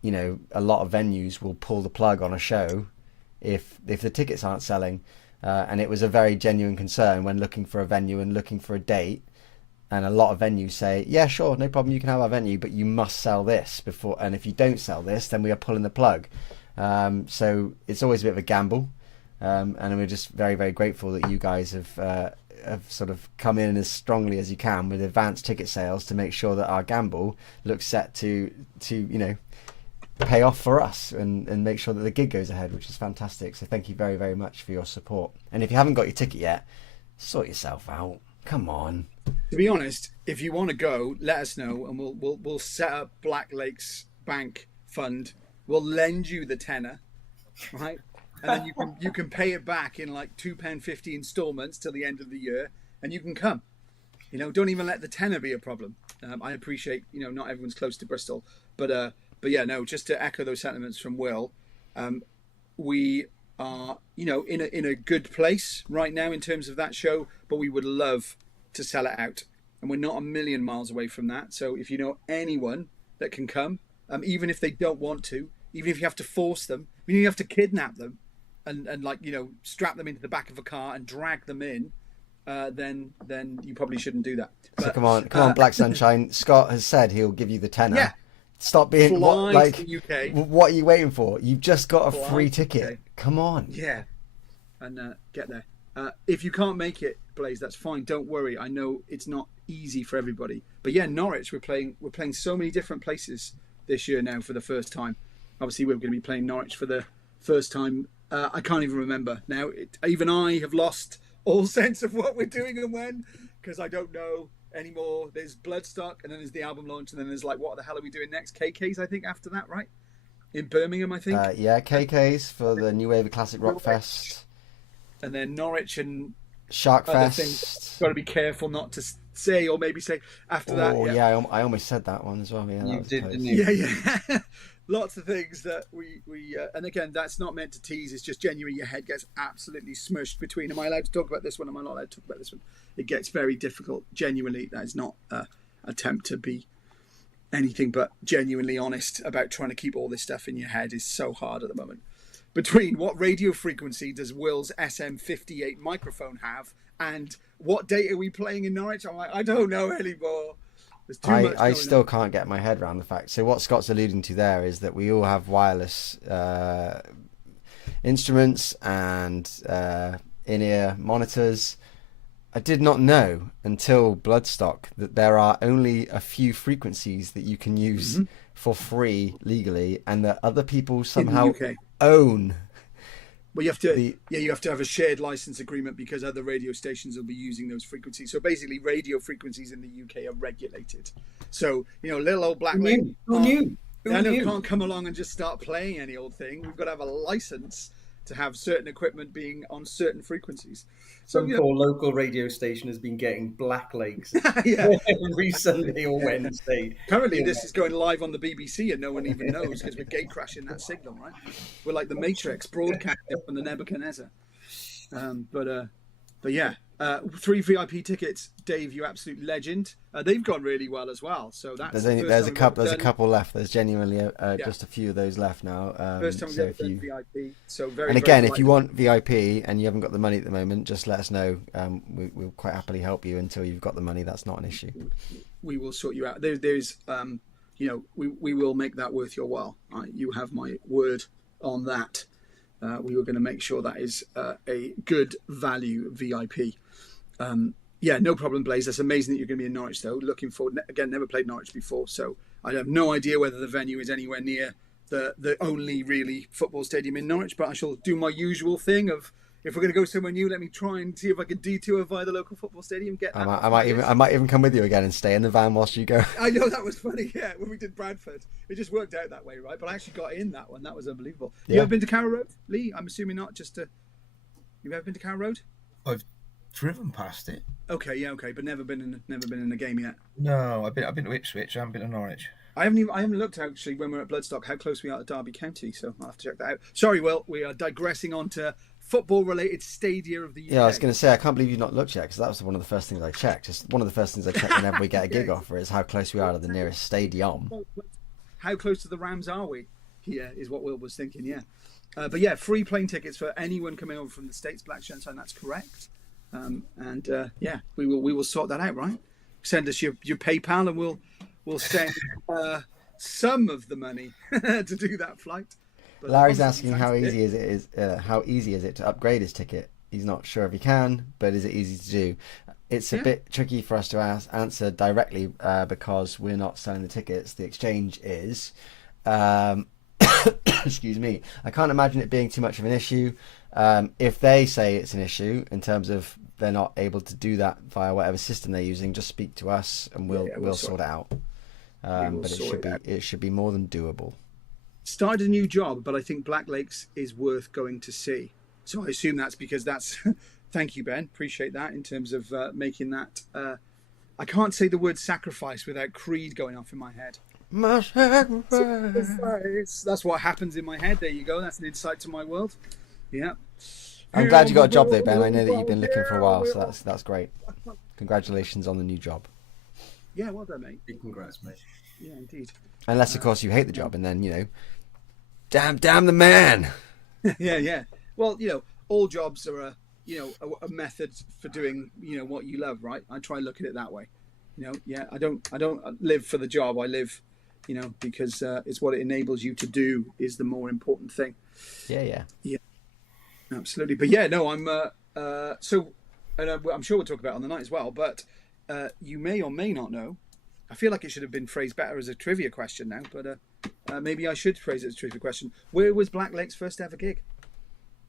a lot of venues will pull the plug on a show if the tickets aren't selling, and it was a very genuine concern when looking for a venue and looking for a date. And a lot of venues say, yeah, sure, no problem, you can have our venue, but you must sell this before, and if you don't sell this, then we are pulling the plug. So it's always a bit of a gamble, and we're just very, very grateful that you guys have sort of come in as strongly as you can with advanced ticket sales to make sure that our gamble looks set to pay off for us and make sure that the gig goes ahead, which is fantastic. So thank you very, very much for your support. And if you haven't got your ticket yet, sort yourself out. Come on. To be honest, if you want to go, let us know and we'll set up Black Lake's bank fund will lend you the tenner, right? And then you can pay it back in like £2.50 installments till the end of the year, and you can come. Don't even let the tenner be a problem. I appreciate, not everyone's close to Bristol, but yeah, no, just to echo those sentiments from Will, we are, in a good place right now in terms of that show, but we would love to sell it out, and we're not a million miles away from that. So if you know anyone that can come, even if they don't want to, even if you have to force them, even if you have to kidnap them, and like strap them into the back of a car and drag them in. Then you probably shouldn't do that. But, so come on, Black Sunshine. Scott has said he'll give you the tenner. Yeah. Stop being Fly to the UK. What are you waiting for? You've just got a Fly free to the ticket. UK. Come on. Yeah, and get there. If you can't make it, Blaze, that's fine. Don't worry. I know it's not easy for everybody. But yeah, Norwich. We're playing so many different places this year now for the first time. Obviously, we're going to be playing Norwich for the first time. I can't even remember now. Even I have lost all sense of what we're doing and when, because I don't know anymore. There's Bloodstock, and then there's the album launch, and then there's like, what the hell are we doing next? KK's, I think, after that, right? In Birmingham, I think. Yeah, KK's for the New Wave of Classic Rock Fest. And then Norwich and Shark other Fest. things. Got to be careful not to say, or maybe say after that. Oh yeah, I almost said that one as well. Yeah, You was did, close. didn't you? Yeah. Lots of things that we and again, that's not meant to tease. It's just genuinely your head gets absolutely smushed between. Am I allowed to talk about this one? Am I not allowed to talk about this one? It gets very difficult. Genuinely, that is not an attempt to be anything but genuinely honest about trying to keep all this stuff in your head is so hard at the moment. Between what radio frequency does Will's SM58 microphone have and what date are we playing in Norwich? I'm like, I don't know anymore. There's too much I going still on. can't get my head around the fact. So what Scott's alluding to there is that we all have wireless instruments and in-ear monitors. I did not know until Bloodstock that there are only a few frequencies that you can use for free legally, and that other people somehow UK. own. Well, you have to have a shared license agreement because other radio stations will be using those frequencies. So basically, radio frequencies in the UK are regulated. So little old Blacklist. Who knew? I know can't come along and just start playing any old thing. We've got to have a license to have certain equipment being on certain frequencies. Some poor local radio station has been getting Black Lakes Yeah. every Sunday or Wednesday. Currently, this is going live on the BBC and no one even knows because we're gate crashing that signal, right? We're like the Matrix broadcasting from the Nebuchadnezzar. But yeah, 3 VIP tickets, Dave. You absolute legend. They've gone really well as well. So that's There's a couple left. There's genuinely just a few of those left now. First time so we've done VIP. So very. And again, very if you want VIP and you haven't got the money at the moment, just let us know. We'll quite happily help you until you've got the money. That's not an issue. We will sort you out. There's we will make that worth your while. You have my word on that. We were going to make sure that is a good value VIP. Yeah, no problem, Blaze. That's amazing that you're going to be in Norwich, though. Looking forward. Again, never played Norwich before, so I have no idea whether the venue is anywhere near the only really football stadium in Norwich, but I shall do my usual thing of, if we're going to go somewhere new, let me try and see if I can detour via the local football stadium. I might even come with you again and stay in the van whilst you go. I know, that was funny. Yeah, when we did Bradford, it just worked out that way, right? But I actually got in that one. That was unbelievable. Yeah. You ever been to Carrow Road, Lee? I'm assuming not. You've ever been to Carrow Road? I've driven past it. Okay, yeah, okay, but never been in a game yet. No, I've been to Ipswich. I haven't been to Norwich. I haven't looked actually when we were at Bloodstock how close we are to Derby County, so I'll have to check that out. Sorry, Will, we are digressing onto football-related stadia of the UK. Yeah, I was going to say, I can't believe you've not looked yet, because that was one of the first things I checked. Just one of the first things I check whenever we get a gig offer is how close we are to the nearest stadium. How close to the Rams are we? Here is what Will was thinking. Yeah, but yeah, free plane tickets for anyone coming over from the States. Black Sunshine, that's correct. Yeah, we will sort that out, right? Send us your PayPal and we'll send some of the money to do that flight. But Larry's asking how easy is it to upgrade his ticket. He's not sure if he can, but is it easy to do? It's a bit tricky for us to answer directly because we're not selling the tickets. The exchange is. Excuse me. I can't imagine it being too much of an issue. If they say it's an issue in terms of they're not able to do that via whatever system they're using, just speak to us and we'll sort it out. But it should be more than doable. Started a new job, but I think Black Lakes is worth going to see. So I assume that's because that's. Thank you, Ben. Appreciate that in terms of making that. I can't say the word sacrifice without Creed going off in my head. My sacrifice. That's what happens in my head. There you go. That's an insight to my world. Yeah. I'm glad you got a job there, Ben. I know that you've been looking for a while, so that's great. Congratulations on the new job. Yeah, well done, mate. Big congrats, mate. Yeah, indeed. Unless, of course, you hate the job, and then damn the man. Yeah. Well, all jobs are a method for doing what you love, right? I try and look at it that way. I don't live for the job. I live, because it's what it enables you to do is the more important thing. Yeah. Absolutely. But yeah, no, I'm I'm sure we'll talk about it on the night as well. But you may or may not know. I feel like it should have been phrased better as a trivia question now, but maybe I should phrase it as a trivia question. Where was Black Lake's first ever gig?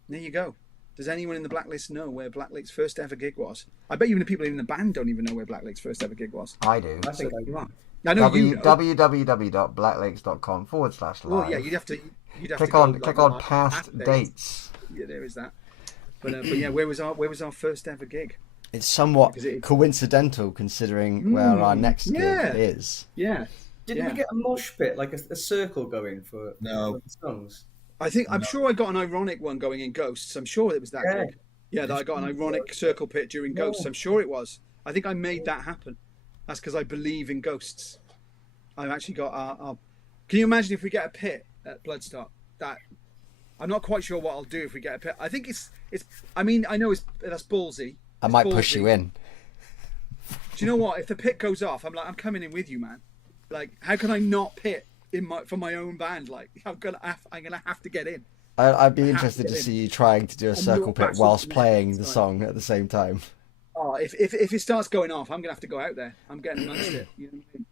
There you go. Does anyone in the Blacklist know where Black Lake's first ever gig was? I bet even the people in the band don't even know where Black Lake's first ever gig was. I do. I think I do. I know you know. www.blacklakes.com/live. Well, yeah, you'd have to click on past dates. Yeah, there is that. But yeah, where was our first ever gig? It's somewhat coincidental considering where our next gig is. Yeah. Didn't we get a mosh pit, like a circle going for No songs? I'm sure I got an ironic one going in Ghosts. I'm sure it was that gig. Yeah, that I got an ironic circle pit during Ghosts. I'm sure it was. I think I made that happen. That's because I believe in ghosts. I've actually got our. Can you imagine if we get a pit at Bloodstock? That I'm not quite sure what I'll do if we get a pit. I think it's. I mean, I know that's ballsy. I might push you in. Do you know what? If the pit goes off, I'm coming in with you, man. Like, how can I not pit for my own band? Like, I'm gonna have to get in. I'd be interested to see you trying to do a circle pit whilst playing the song at the same time. Oh, if it starts going off, I'm gonna have to go out there. I'm getting amongst it. You know what I mean?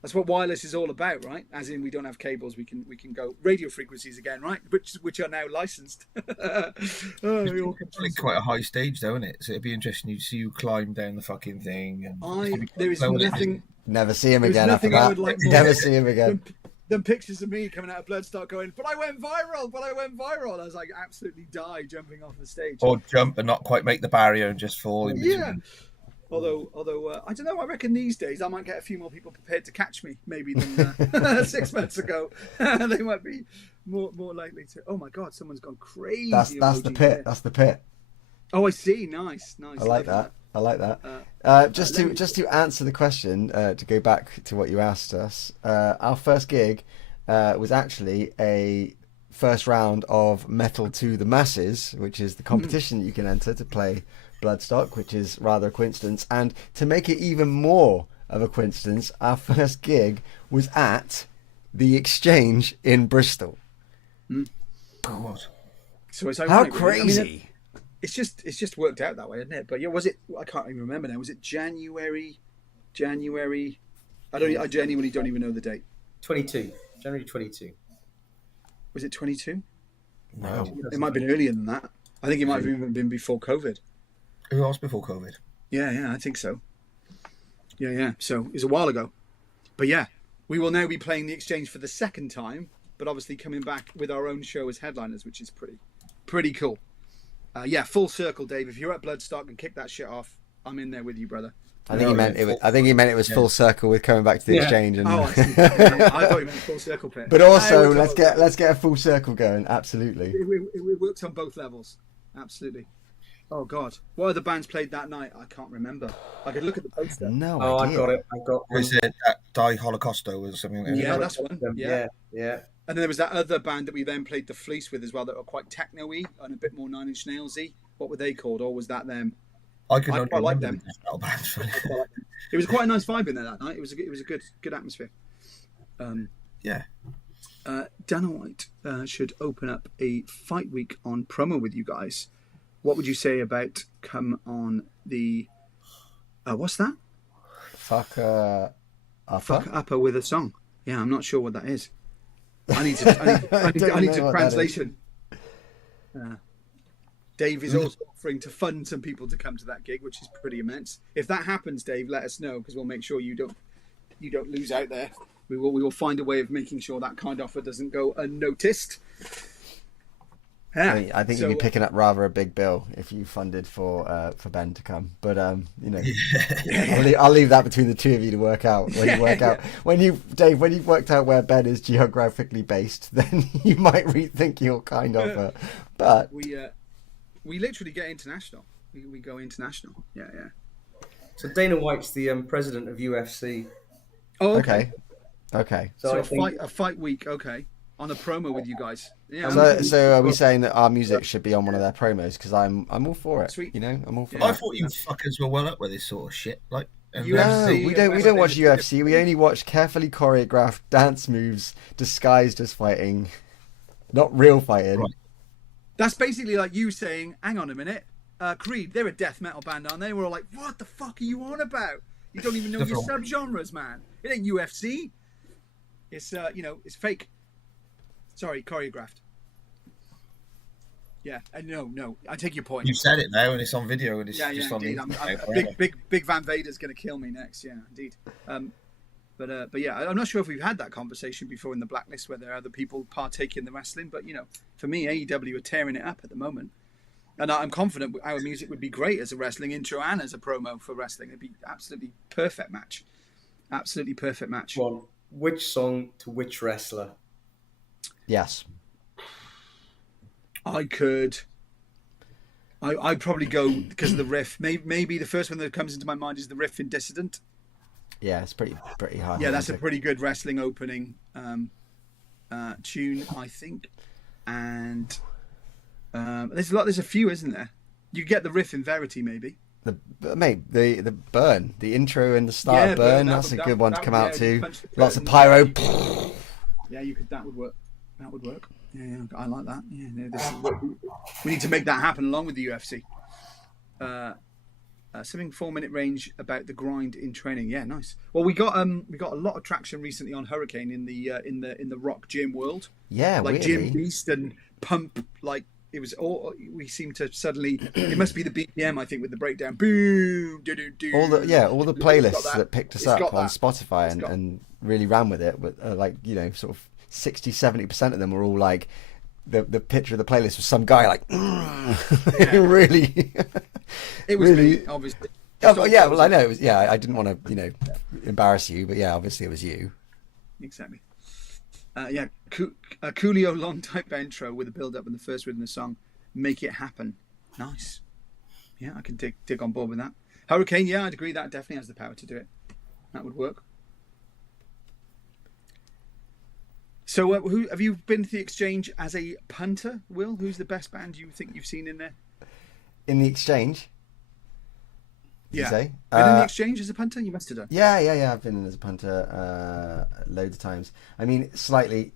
That's what wireless is all about, right? As in, we don't have cables. We can go radio frequencies again, right? Which are now licensed. It's like quite a high stage, though, isn't it? So it'd be interesting to see you climb down the fucking thing. And there is nothing. Never see him again after that. I would like Never see him again. Them pictures of me coming out of Bloodstock going, but I went viral. I was like, absolutely die jumping off the stage. Or jump and not quite make the barrier and just fall. Yeah. Although I don't know. I reckon these days I might get a few more people prepared to catch me, maybe than 6 months ago. They might be more likely to. Oh my God, someone's gone crazy. That's the pit. There. That's the pit. Oh, I see. Nice. I like that. Just to answer the question, to go back to what you asked us, our first gig was actually a first round of Metal to the Masses, which is the competition that you can enter to play Bloodstock, which is rather a coincidence. And to make it even more of a coincidence, our first gig was at the Exchange in Bristol. God. So it's how crazy! I mean, it's just worked out that way, isn't it? But yeah, was it? I can't even remember now. Was it January? I genuinely don't even know the date. January 22. Was it 22? No, it might have been earlier than that. I think it might have even been before COVID. It was before COVID. Yeah, I think so. Yeah. So it was a while ago. But yeah, we will now be playing the Exchange for the second time, but obviously coming back with our own show as headliners, which is pretty cool. Yeah, full circle, Dave. If you're at Bloodstock and kick that shit off, I'm in there with you, brother. I think he meant it was full circle with coming back to the Exchange. And... Oh, I see. I thought you meant full circle pit. But also, let's get a full circle going. Absolutely. It works on both levels. Absolutely. Oh God, what other bands played that night? I can't remember. I could look at the poster. No idea. I got. Was it Die Holocausto or something? Yeah, that's one. Yeah. And then there was that other band that we then played the Fleece with as well, that were quite techno-y and a bit more Nine Inch Nails-y. What were they called, or was that them? I quite like them. It was quite a nice vibe in there that night. It was a good atmosphere. Dana White should open up a fight week on promo with you guys. What would you say about come on the what's that? Fuck upper with a song. Yeah, I'm not sure what that is. I need to translation. Dave is also offering to fund some people to come to that gig, which is pretty immense. If that happens, Dave, let us know, because we'll make sure you don't lose out there. we will find a way of making sure that kind offer doesn't go unnoticed. Yeah. I think you'd be picking up rather a big bill if you funded for Ben to come. But I'll leave that between the two of you to work out. When you've worked out where Ben is geographically based, then you might rethink your kind offer. But we literally get international. We go international. Yeah. So Dana White's the president of UFC. Oh, okay. So a fight week. Okay. On a promo with you guys. Yeah. So are we saying that our music should be on one of their promos? Because I'm all for it. Sweet. You know, I'm all for it. I thought you fuckers were well up with this sort of shit. Like, UFC, we don't watch UFC. We only watch carefully choreographed dance moves disguised as fighting, not real fighting. Right. That's basically like you saying, "Hang on a minute, Creed, they're a death metal band, aren't they?" We're all like, "What the fuck are you on about? You don't even know your subgenres, man. It ain't UFC. It's it's fake." Sorry, choreographed. Yeah, no. I take your point. You said it now, and it's on video, and it's just on indeed. the Big Van Vader's going to kill me next. Yeah, indeed. But yeah, I'm not sure if we've had that conversation before in the Blacklist where there are other people partake in the wrestling. But for me, AEW are tearing it up at the moment, and I'm confident our music would be great as a wrestling intro and as a promo for wrestling. It'd be absolutely perfect match. Absolutely perfect match. Well, which song to which wrestler? Yes. I'd probably go because of the riff. Maybe the first one that comes into my mind is the riff in Dissident. Yeah, it's pretty hard. Yeah, that's a pretty good wrestling opening tune, I think. And there's a few, isn't there? You get the riff in Verity, maybe. The burn, the intro and the start of burn. That's a good one to come out to. Lots of pyro. Yeah, That would work. That would work. Yeah, I like that. Yeah, we need to make that happen along with the UFC. Something 4-minute range about the grind in training. Yeah, nice. Well, we got a lot of traction recently on Hurricane in the rock gym world. Yeah, like weirdly. Gym Beast and Pump. Like it was all. We seem to suddenly. It must be the BPM, I think, with the breakdown. Boom, do do do. All the playlists that picked us up on Spotify and really ran with it. But sort of 60-70% of them were all like the picture of the playlist was some guy like really. It was really me, obviously. Yeah, well, I know it was. Yeah, I didn't want to embarrass you, but yeah, obviously it was you. Exactly. Coolio long type intro with a build up in the first rhythm of the song. Make it happen. Nice. Yeah, I can dig on board with that. Hurricane, yeah, I'd agree. That definitely has the power to do it. That would work. So, who have you been to the Exchange as a punter, Will? Who's the best band you think you've seen in there? In the Exchange? Yeah. You say? Been in the Exchange as a punter? You must have done. Yeah. I've been in as a punter loads of times. I mean, slightly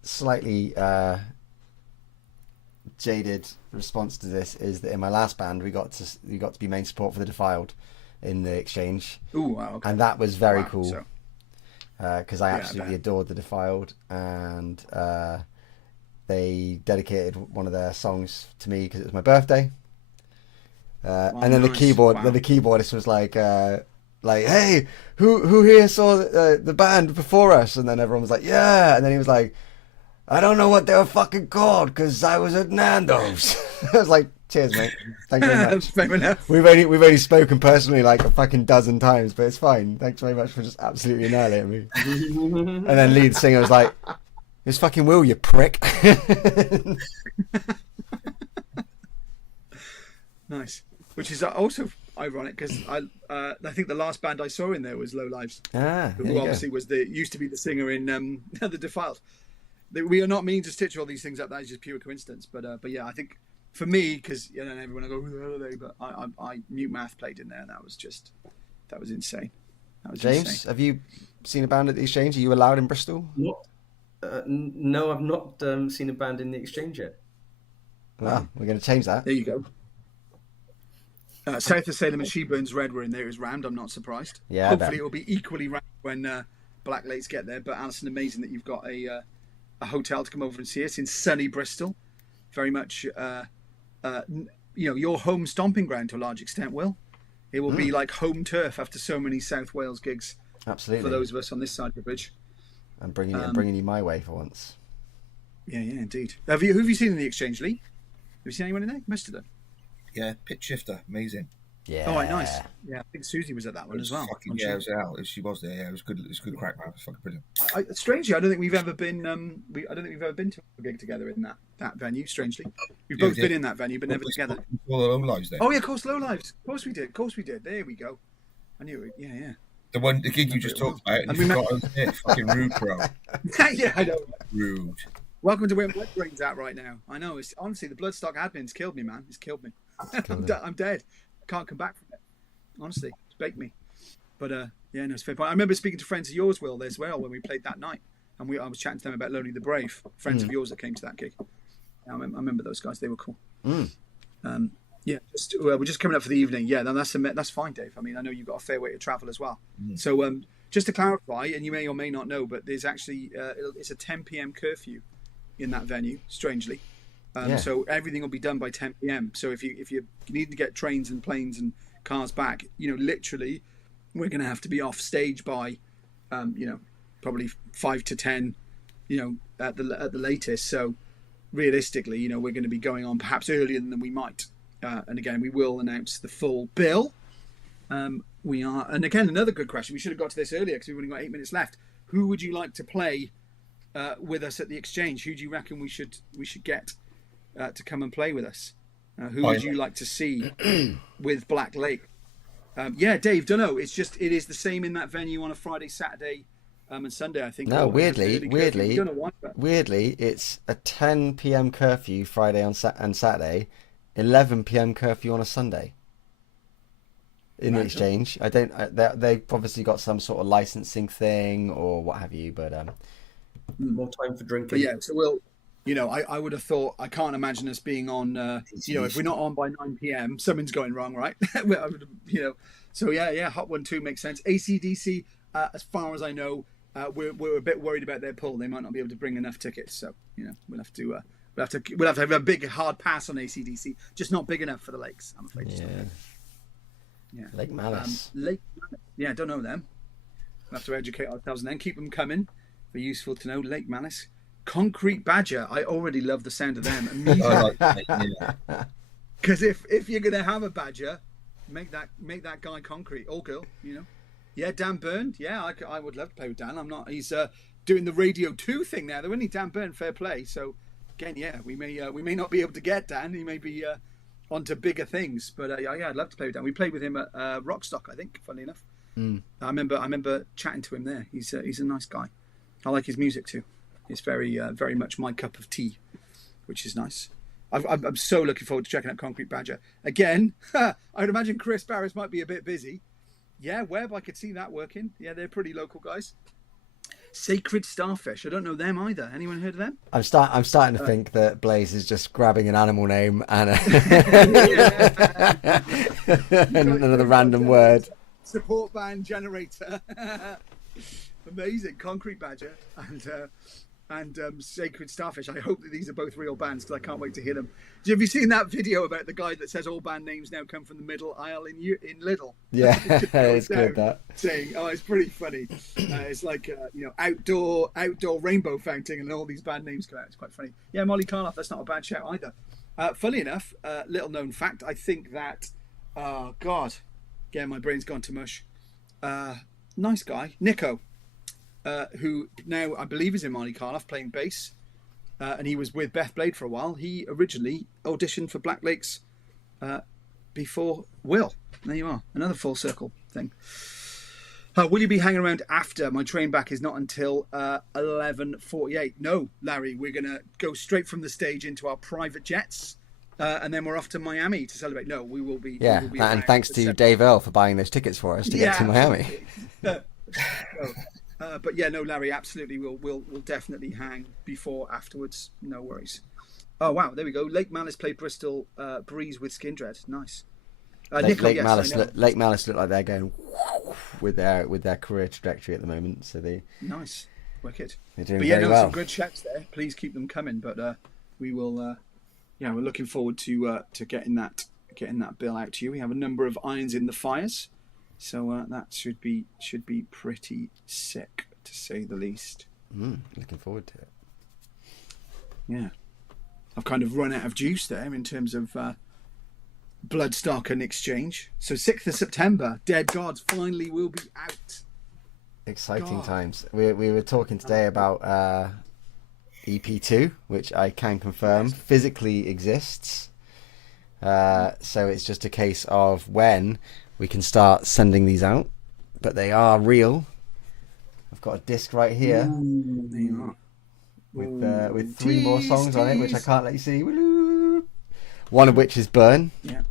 jaded response to this is that in my last band we got to be main support for the Defiled in the Exchange. Ooh, wow, okay. And that was very cool. So. Because I absolutely adored the Defiled, and they dedicated one of their songs to me because it was my birthday. And then the keyboardist was like, "Hey, who here saw the band before us?" And then everyone was like, "Yeah." And then he was like, "I don't know what they were fucking called because I was at Nando's." I was like, "Cheers, mate. Thank you very much." That's fair enough. We've only spoken personally like a fucking dozen times, but it's fine. Thanks very much for just absolutely annihilating me. And then lead singer was like, "It's fucking Will, you prick." Nice. Which is also ironic because I think the last band I saw in there was Low Lives, who obviously used to be the singer in the Defiled. We are not meaning to stitch all these things up. That is just pure coincidence. But yeah, I think for me, because everyone I go, "Who the hell are they?" But I Mute Math played in there, and that was insane. That was James, insane. have you seen a band at the Exchange? Are you allowed in Bristol? No, I've not seen a band in the Exchange yet. Well, we're going to change that. There you go. South of Salem and She Burns Red were in there. It was rammed. I'm not surprised. Yeah, hopefully it will be equally rammed when Blacklist get there. But Alison, amazing that you've got a hotel to come over and see us in sunny Bristol. Very much, your home stomping ground to a large extent. Will it will be like home turf after so many South Wales gigs. Absolutely. For those of us on this side of the bridge. and bringing you my way for once. Yeah, indeed. Who have you seen in the exchange, Lee? Have you seen anyone in there? Must have done. Yeah, pitch shifter, amazing. Yeah. Oh, right, nice. Yeah, I think Susie was at that one as well. Yeah, it was out. She was there. Yeah, it was good. It was good crack, man. It was fucking brilliant. Strangely, I don't think we've ever been. I don't think we've ever been to a gig together in that venue. Strangely, we've both been in that venue, but never together. All our own lives there. Oh yeah, of course, Low Lives. Of course we did. There we go. I knew it. Yeah. The gig you just talked about, and you forgot I was there. Fucking rude, bro. Yeah, I know. Rude. Welcome to where my brain's at right now. I know. It's honestly the Bloodstock admin's killed me, man. It's killed me. I'm dead. I can't come back from it. Honestly, it's baked me. But yeah, no, it's fair point. I remember speaking to friends of yours, Will, as well, when we played that night, and I was chatting to them about Lonely the Brave. Friends of yours that came to that gig. I remember those guys. They were cool. Yeah, we're just coming up for the evening. Yeah, then that's fine, Dave. I mean, I know you've got a fair way to travel as well. So just to clarify, and you may or may not know, but there's actually it's a 10 p.m. curfew in that venue. Strangely, so everything will be done by 10 p.m. So if you need to get trains and planes and cars back, literally, we're going to have to be off stage by, probably 5 to 10, at the latest. So realistically, we're going to be going on perhaps earlier than we might. And again, we will announce the full bill. And again, another good question. We should have got to this earlier because we've only got 8 minutes left. Who would you like to play with us at the exchange? Who do you reckon we should get to come and play with us? Who would you like to see with Black Lake? Yeah, Dave, don't know. It is the same in that venue on a Friday, Saturday, and Sunday, I think. No, weirdly, don't know why, but... weirdly, it's a 10 p.m. curfew Friday and Saturday, 11 p.m. curfew on a Sunday. In the exchange, they've obviously got some sort of licensing thing or what have you, but more time for drinking. But yeah, so we'll. I would have thought. I can't imagine us being on. If we're not on by 9 p.m., something's going wrong, right? So yeah, Hot 1-2 makes sense. AC/DC, as far as I know, we're a bit worried about their pull. They might not be able to bring enough tickets, so we'll have to have a big hard pass on AC/DC. Just not big enough for the Lakes, I'm afraid. Yeah. Lake Malice. Yeah, don't know them. We'll have to educate ourselves and then keep them coming. Be useful to know. Lake Malice. Concrete Badger. I already love the sound of them immediately. Because if you're gonna have a badger, make that guy concrete or girl. Yeah, Dan Byrne. Yeah, I would love to play with Dan. I'm not. He's doing the Radio 2 thing now. They're only Dan Byrne. Fair play. So again, yeah, we may not be able to get Dan. He may be onto bigger things. But yeah, I'd love to play with Dan. We played with him at Rockstock, I think. Funnily enough, I remember chatting to him there. He's a nice guy. I like his music too. It's very, very much my cup of tea, which is nice. I'm so looking forward to checking out Concrete Badger. Again, I would imagine Chris Barris might be a bit busy. Yeah, Webb, I could see that working. Yeah, they're pretty local guys. Sacred Starfish. I don't know them either. Anyone heard of them? I'm starting to think that Blaze is just grabbing an animal name and another random word. Support band generator. Amazing. Concrete Badger and Sacred Starfish. I hope that these are both real bands because I can't wait to hear them. Have you seen that video about the guy that says all band names now come from the middle aisle in Lidl? Yeah, it's good that. Saying, it's pretty funny. It's like outdoor rainbow fountain and all these band names come out. It's quite funny. Yeah, Molly Karloff. That's not a bad shout either. Funny enough, little known fact. I think that. Oh God, yeah, my brain's gone to mush. Nice guy, Nico. Who now I believe is in Molly Karloff playing bass, and he was with Beth Blade for a while. He originally auditioned for Black Lakes before Will. There you are, another full circle thing. Will you be hanging around after? My train back is not until 11:48. No, Larry, we're gonna go straight from the stage into our private jets, and then we're off to Miami to celebrate. No, we will be. Yeah, we will be and thanks to Dave Earl for buying those tickets for us to get to Miami. But yeah, no, Larry, absolutely. We'll definitely hang before, afterwards. No worries. Oh wow, there we go. Lake Malice played Bristol Breeze with Skin Dread. Nice. Lake Malice look like they're going with their career trajectory at the moment. So nice, wicked. They're doing very well. Some good checks there. Please keep them coming. But we will. We're looking forward to getting that bill out to you. We have a number of irons in the fires. So that should be pretty sick, to say the least. Looking forward to it. Yeah. I've kind of run out of juice there in terms of Bloodstock and Exchange. So 6th of September, Dead Gods finally will be out. Exciting times. We were talking today about EP2, which I can confirm physically exists. So it's just a case of when we can start sending these out. But they are real. I've got a disc right here with 3 more songs on it, which I can't let you see. Woo-hoo. One of which is Burn. Yeah.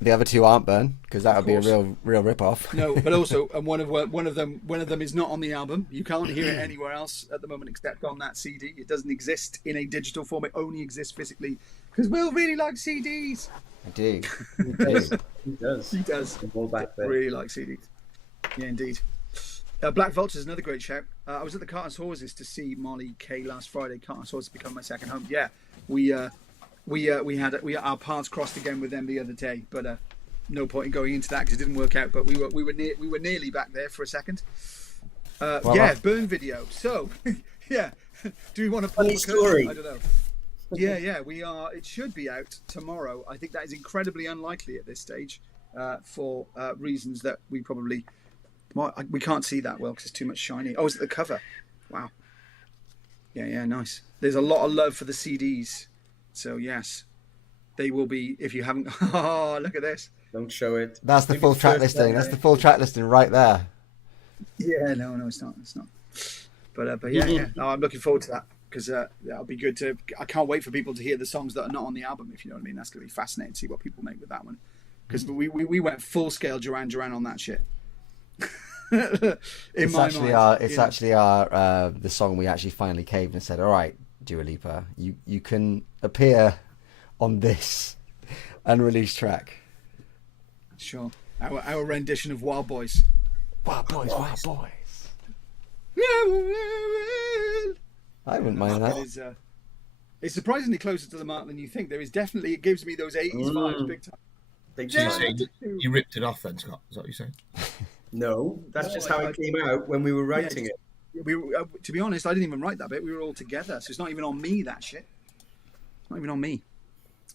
The other 2 aren't Burn, because that would be a real rip-off. No, but also, and one of them is not on the album. You can't hear it anywhere else at the moment except on that CD. It doesn't exist in a digital form. It only exists physically because Will really likes CDs. I do. He does. All back there. Really like CDs. Yeah, indeed. Black Vulture is another great shout. I was at the Carter's Horses to see Molly Kay last Friday. Carter's Horses become my second home. Yeah, we had our paths crossed again with them the other day, but no point in going into that because it didn't work out. But we were nearly back there for a second. Burn video. So yeah, do we want to pull Funny story? I don't know. Yeah, we are. It should be out tomorrow. I think that is incredibly unlikely at this stage for reasons that we probably. Well, we can't see that well because it's too much shiny. Oh, is it the cover? Wow. Yeah, nice. There's a lot of love for the CDs. So, yes, they will be, if you haven't... Oh, look at this. Don't show it. That's the full track listing. That's the full track listing right there. Yeah, no, it's not. It's not. But yeah. No, I'm looking forward to that because that'll be good to... I can't wait for people to hear the songs that are not on the album, if you know what I mean. That's going to be fascinating to see what people make with that one. Because we went full-scale Duran Duran on that shit. It's actually the song we actually finally caved and said, all right, Dua Lipa, you can appear on this unreleased track. Sure. Our rendition of Wild Boys. Wild Boys. I wouldn't mind that. It's surprisingly closer to the mark than you think. There is definitely, it gives me those 80s vibes big time. You ripped it off then, Scott? Is that what you're saying? No, that's just how it came out when we were writing it. We were, to be honest, I didn't even write that bit. We were all together, so it's not even on me, that shit. It's not even on me.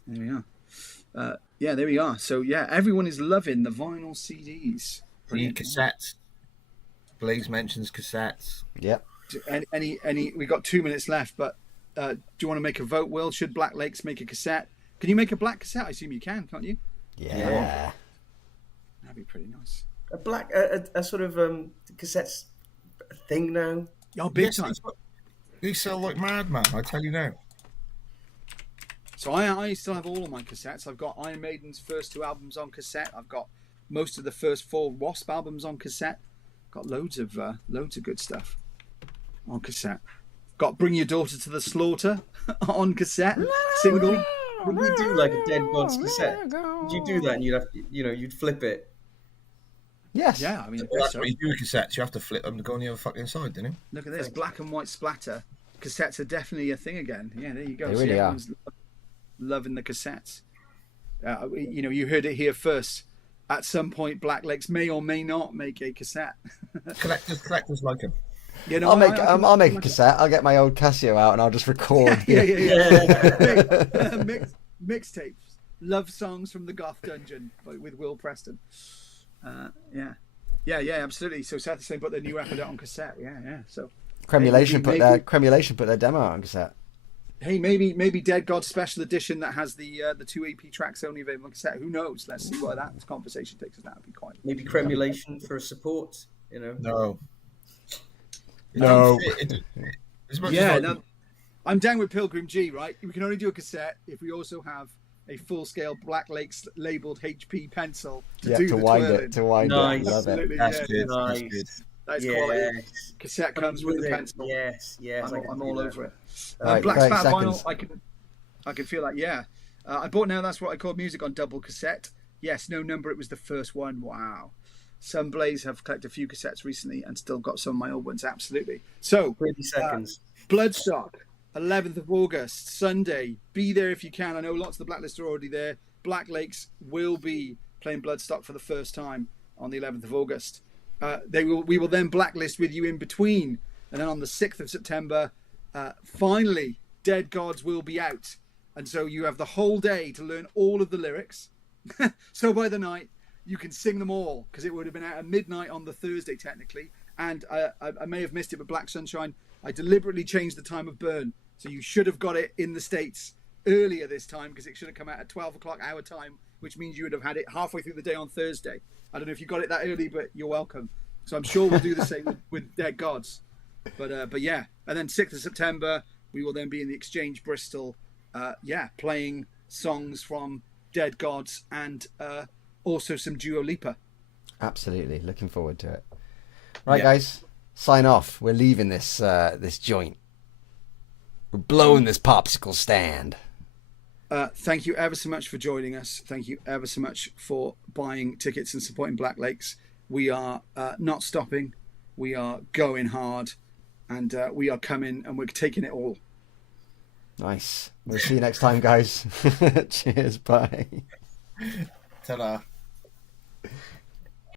There we are. There we are. So, yeah, everyone is loving the vinyl CDs. Brilliant. Cassettes. Blaze mentions cassettes. Yep. Any? We got 2 minutes left, but do you want to make a vote, Will? Should Black Lakes make a cassette? Can you make a black cassette? I assume you can, can't you? Yeah. That'd be pretty nice. A sort of cassettes thing now. Oh, big time. They sell like madman, I tell you now. So I still have all of my cassettes. I've got Iron Maiden's first 2 albums on cassette. I've got most of the first 4 Wasp albums on cassette. Got loads of good stuff on cassette. Got Bring Your Daughter to the Slaughter on cassette single. Would we do like a Dead Gods cassette? Would you do that and you'd flip it? Yes. Yeah, I mean, That's what you do with cassettes. You have to flip them to go on the other fucking side, don't you? Look at this, black and white splatter. Cassettes are definitely a thing again. Yeah, there you go. They really are. Loving the cassettes. You heard it here first. At some point, Black Lakes may or may not make a cassette. Collectors like them. You know, I'll make a cassette. I'll get my old Casio out and I'll just record. Yeah. Mixtapes, love songs from the Goth Dungeon with Will Preston. Yeah, absolutely. So Seth is saying put their new record out on cassette. Yeah. So Cremulation put their demo out on cassette. Hey, maybe Dead God Special Edition that has the 2 EP tracks only available on cassette. Who knows? Let's see where that conversation takes us. That would be quite. Maybe Cremulation for support. No. I'm down with Pilgrim G. Right, we can only do a cassette if we also have a full-scale Black Lakes labeled HP pencil to wind it. Love Absolutely, it. That's good. Nice. That's good. That's quality. Cassette comes with the pencil. Yes. I'm all over it. Right, Black 30 Spat seconds. vinyl. I can feel that. Yeah, I bought Now That's What I Call Music on double cassette. Yes, no number. It was the first one. Wow. Some Blaze have collected a few cassettes recently and still got some of my old ones. Absolutely. So 30 seconds. Bloodstock, 11th of August, Sunday. Be there if you can. I know lots of the Blacklist are already there. Black Lakes will be playing Bloodstock for the first time on the 11th of August. We will then Blacklist with you in between And then on the 6th of September, finally, Dead Gods will be out. And so you have the whole day to learn all of the lyrics. So by the night, you can sing them all, because it would have been out at midnight on the Thursday, technically. And I may have missed it, but Black Sunshine, I deliberately changed the time of burn. So you should have got it in the States earlier this time, because it should have come out at 12 o'clock our time, which means you would have had it halfway through the day on Thursday. I don't know if you got it that early, but you're welcome. So I'm sure we'll do the same with Dead Gods. But yeah, and then 6th of September, we will then be in the Exchange Bristol, playing songs from Dead Gods and also some Dua Lipa. Absolutely, looking forward to it. Right, guys, sign off. We're leaving this joint. We're blowing this popsicle stand. Thank you ever so much for joining us. Thank you ever so much for buying tickets and supporting Black Lakes. We are not stopping. We are going hard, and we are coming, and we're taking it all. Nice. We'll see you next time, guys. Cheers. Bye. Ta-da.